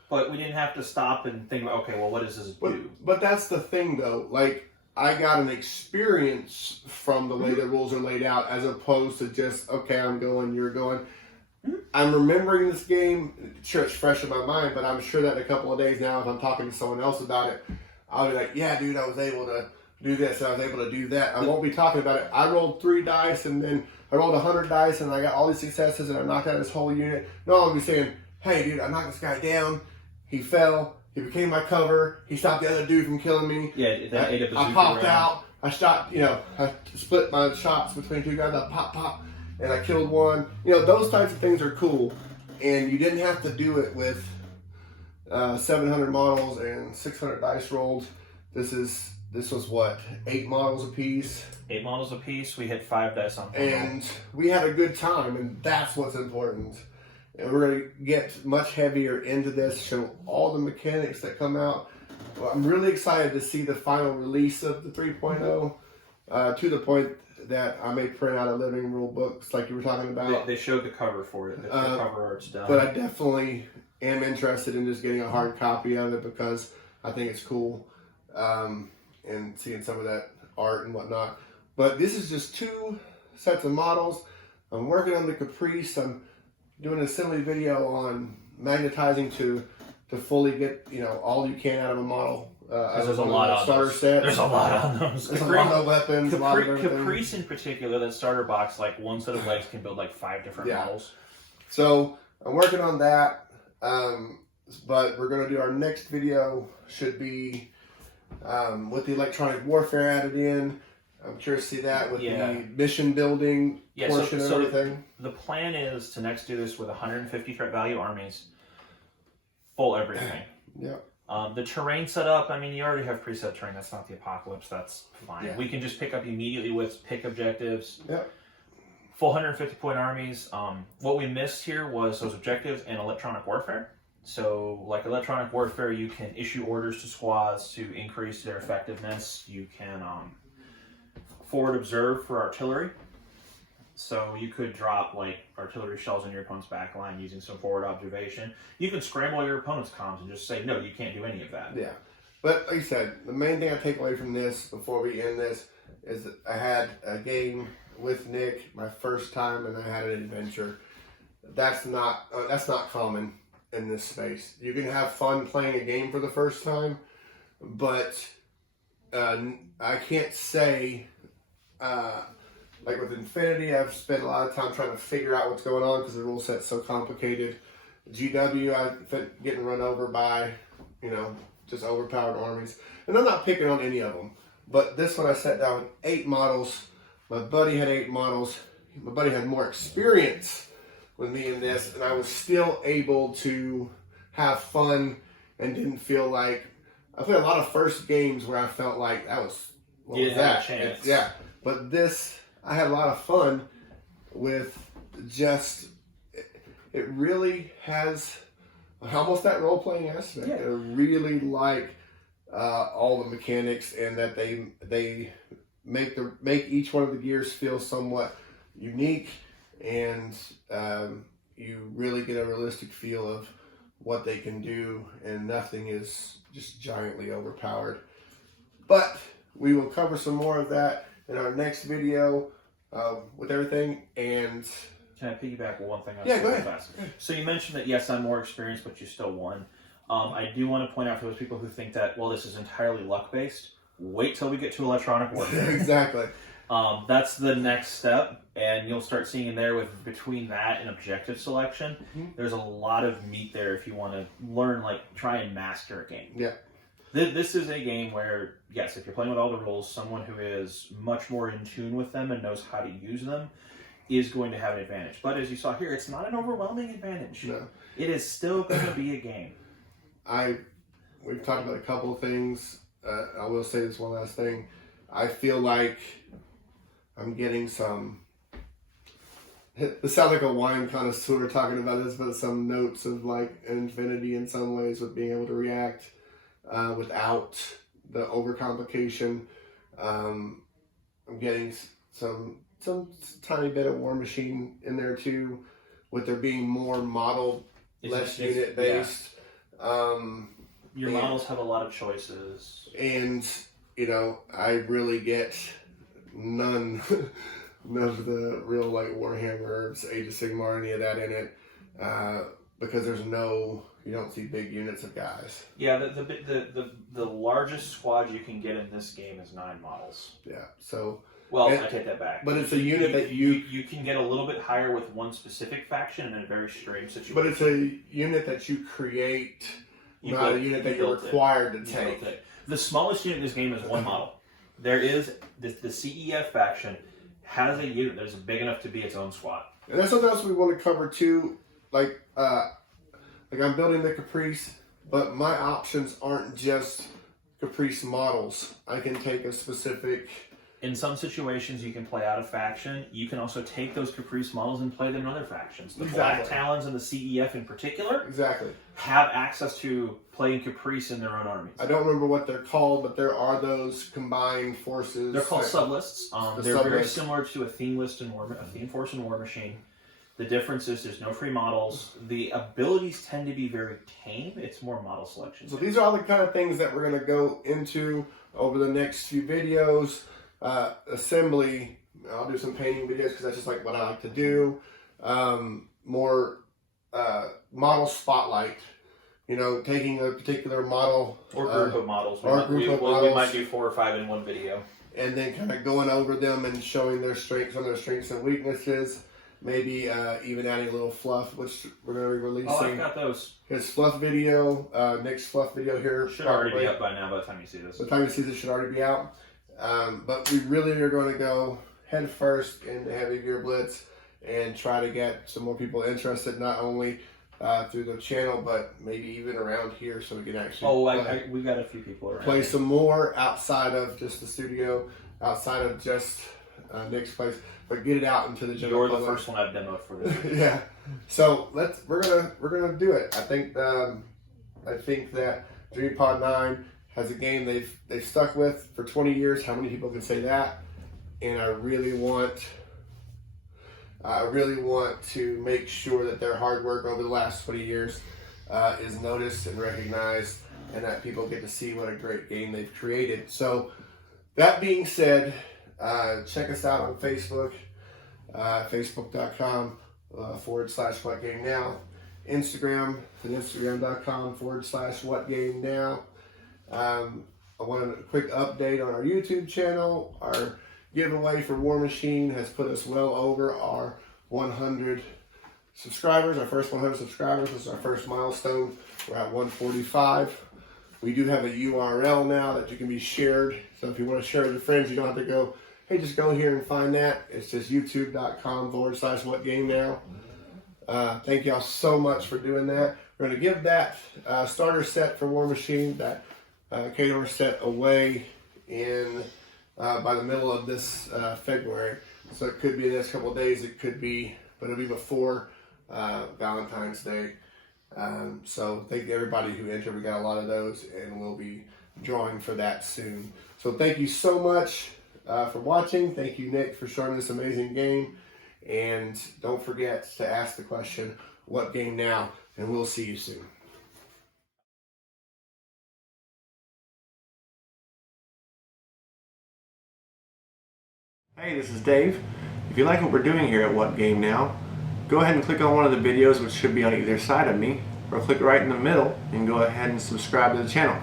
but we didn't have to stop and think about, okay, well, what does this do? But that's the thing, though. Like, I got an experience from the way the rules are laid out, as opposed to just, okay, I'm going, you're going. I'm remembering this game. Sure, it's fresh in my mind, but I'm sure that in a couple of days now, if I'm talking to someone else about it, I'll be like, yeah, dude, I was able to do this, I was able to do that. I won't be talking about it. I rolled 3 dice, and then I rolled 100 dice, and I got all these successes, and I knocked out this whole unit. No, I'll be saying, hey, dude, I knocked this guy down. He fell. He became my cover. He stopped the other dude from killing me. Yeah, that ate up a I popped out. I shot, I split my shots between 2 guys. I pop, and I killed one. Those types of things are cool. And you didn't have to do it with 700 models and 600 dice rolled. This was what, 8 models apiece? 8 models apiece. We hit 5 dice on. And we had a good time, and that's what's important. And we're going to get much heavier into this, show all the mechanics that come out. Well, I'm really excited to see the final release of the 3.0 to the point that I may print out a living rule books like you were talking about. They showed the cover for it. The cover art's done. But I definitely am interested in just getting a hard copy of it because I think it's cool and seeing some of that art and whatnot. But this is just 2 sets of models. I'm working on the Caprice. I'm doing an assembly video on magnetizing to fully get all you can out of a model. There's a lot on starter those. set. There's a lot on those. There's a lot of weapons. A lot of everything. Caprice in particular, that starter box, like one set of legs can build like 5 different models. So I'm working on that, but we're going to do our next video. Should be with the electronic warfare added in. I'm curious to see that with the mission building portion and everything. The plan is to next do this with 150 threat value armies, full everything. Yeah. The terrain setup, I mean, you already have preset terrain. That's not the apocalypse. That's fine. Yeah. We can just pick up immediately with pick objectives. Yeah. Full 150 point armies. What we missed here was those objectives and electronic warfare. So, like electronic warfare, you can issue orders to squads to increase their effectiveness. You can forward observe for artillery. So you could drop like artillery shells in your opponent's back line using some forward observation. You can scramble your opponent's comms and just say, no, you can't do any of that. Yeah. But like you said, the main thing I take away from this before we end this is that I had a game with Nick my first time, and I had an adventure. That's not common in this space. You can have fun playing a game for the first time, but I can't say like with Infinity, I've spent a lot of time trying to figure out what's going on because the rule set's so complicated. GW, I've been getting run over by, just overpowered armies. And I'm not picking on any of them. But this one I sat down with 8 models. My buddy had 8 models. My buddy had more experience with me in this. And I was still able to have fun and didn't feel like... I played a lot of first games where I felt like that was... What was that? Chance. Yeah. But this... I had a lot of fun with just, it really has almost that role-playing aspect. Yeah. I really like all the mechanics and that they make each one of the gears feel somewhat unique, and you really get a realistic feel of what they can do, and nothing is just giantly overpowered. But we will cover some more of that in our next video with everything. And can I piggyback one thing? Yeah, go ahead. Fast? So you mentioned that yes, I'm more experienced, but you still won. I do want to point out for those people who think that, well, this is entirely luck based. Wait till we get to electronic warfare. Exactly. That's the next step, and you'll start seeing in there with between that and objective selection. Mm-hmm. There's a lot of meat there if you want to learn, try and master a game. Yeah. This is a game where, yes, if you're playing with all the rules, someone who is much more in tune with them and knows how to use them is going to have an advantage. But as you saw here, it's not an overwhelming advantage. No. It is still going to be a game. We've talked about a couple of things. I will say this one last thing. I feel like I'm getting some... It sounds like a wine connoisseur talking about this, but some notes of Infinity in some ways with being able to react without the overcomplication. I'm getting some tiny bit of War Machine in there too, with there being more model, less unit based. Yeah. Your models have a lot of choices, and I really get none none of the real like Warhammer, Age of Sigmar, or any of that in it, because there's no, you don't see big units of guys. Yeah, the largest squad you can get in this game is 9 models. Yeah, so. Well, I take that back. But it's a unit that you can get a little bit higher with one specific faction in a very strange situation. But it's a unit that you create, not a unit that you're required to take. The smallest unit in this game is 1 model. There is the CEF faction has a unit that is big enough to be its own squad. And that's something else we want to cover too. Like I'm building the Caprice, but my options aren't just Caprice models. I can take a specific. In some situations, you can play out a faction. You can also take those Caprice models and play them in other factions. The Black Talons and the CEF in particular have access to playing Caprice in their own armies. I don't remember what they're called, but there are those combined forces. They're called sublists. They're very similar to a theme list and a theme force and War Machine. The difference is there's no free models. The abilities tend to be very tame. It's more model selection. So these are all the kind of things that we're going to go into over the next few videos. Assembly, I'll do some painting videos because that's just like what I like to do. More model spotlight, you know, taking a particular model or group of models. We might do 4 or 5 in one video, and then kind of going over them and showing their strengths, some of their strengths and weaknesses. Maybe even adding a little fluff, which we're going to be releasing. Oh, I've got those. His fluff video, Nick's fluff video here. Should already be up by now by the time you see this. By the time you see this, should already be out. But we really are going to go head first into Heavy Gear Blitz and try to get some more people interested, not only through the channel, but maybe even around here, so we can actually we've got a few people around. Play some more outside of just the studio, outside of just Nick's place, but get it out into the general public. You're the first one I've demoed for this. Yeah. So we're gonna do it. I think that DreamPod 9 has a game they've stuck with for 20 years. How many people can say that? And I really want to make sure that their hard work over the last 20 years is noticed and recognized, and that people get to see what a great game they've created. So that being said, check us out on Facebook, facebook.com/whatgamenow, Instagram, and instagram.com/whatgamenow. I want a quick update on our YouTube channel. Our giveaway for War Machine has put us well over our 100 subscribers. Our first 100 subscribers. This is our first milestone. We're at 145. We do have a URL now that you can be shared. So if you want to share it with friends, you don't have to go, hey, just go here and find that. It's just youtube.com/whatgamenow. Thank y'all so much for doing that. We're going to give that starter set for War Machine, that Kador set, away in by the middle of this February. So it could be the next couple of days. It could be, but it'll be before Valentine's Day. So thank everybody who entered. We got a lot of those, and we'll be drawing for that soon. So thank you so much for watching. Thank you, Nick, for showing this amazing game. And don't forget to ask the question, what game now? And we'll see you soon. Hey, this is Dave. If you like what we're doing here at What Game Now, go ahead and click on one of the videos which should be on either side of me, or click right in the middle and go ahead and subscribe to the channel.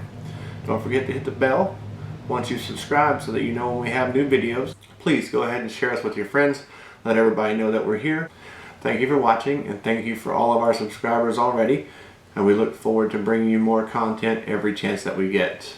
Don't forget to hit the bell once you subscribe so that you know when we have new videos. Please go ahead and share us with your friends. Let everybody know that we're here. Thank you for watching, and thank you for all of our subscribers already. And we look forward to bringing you more content every chance that we get.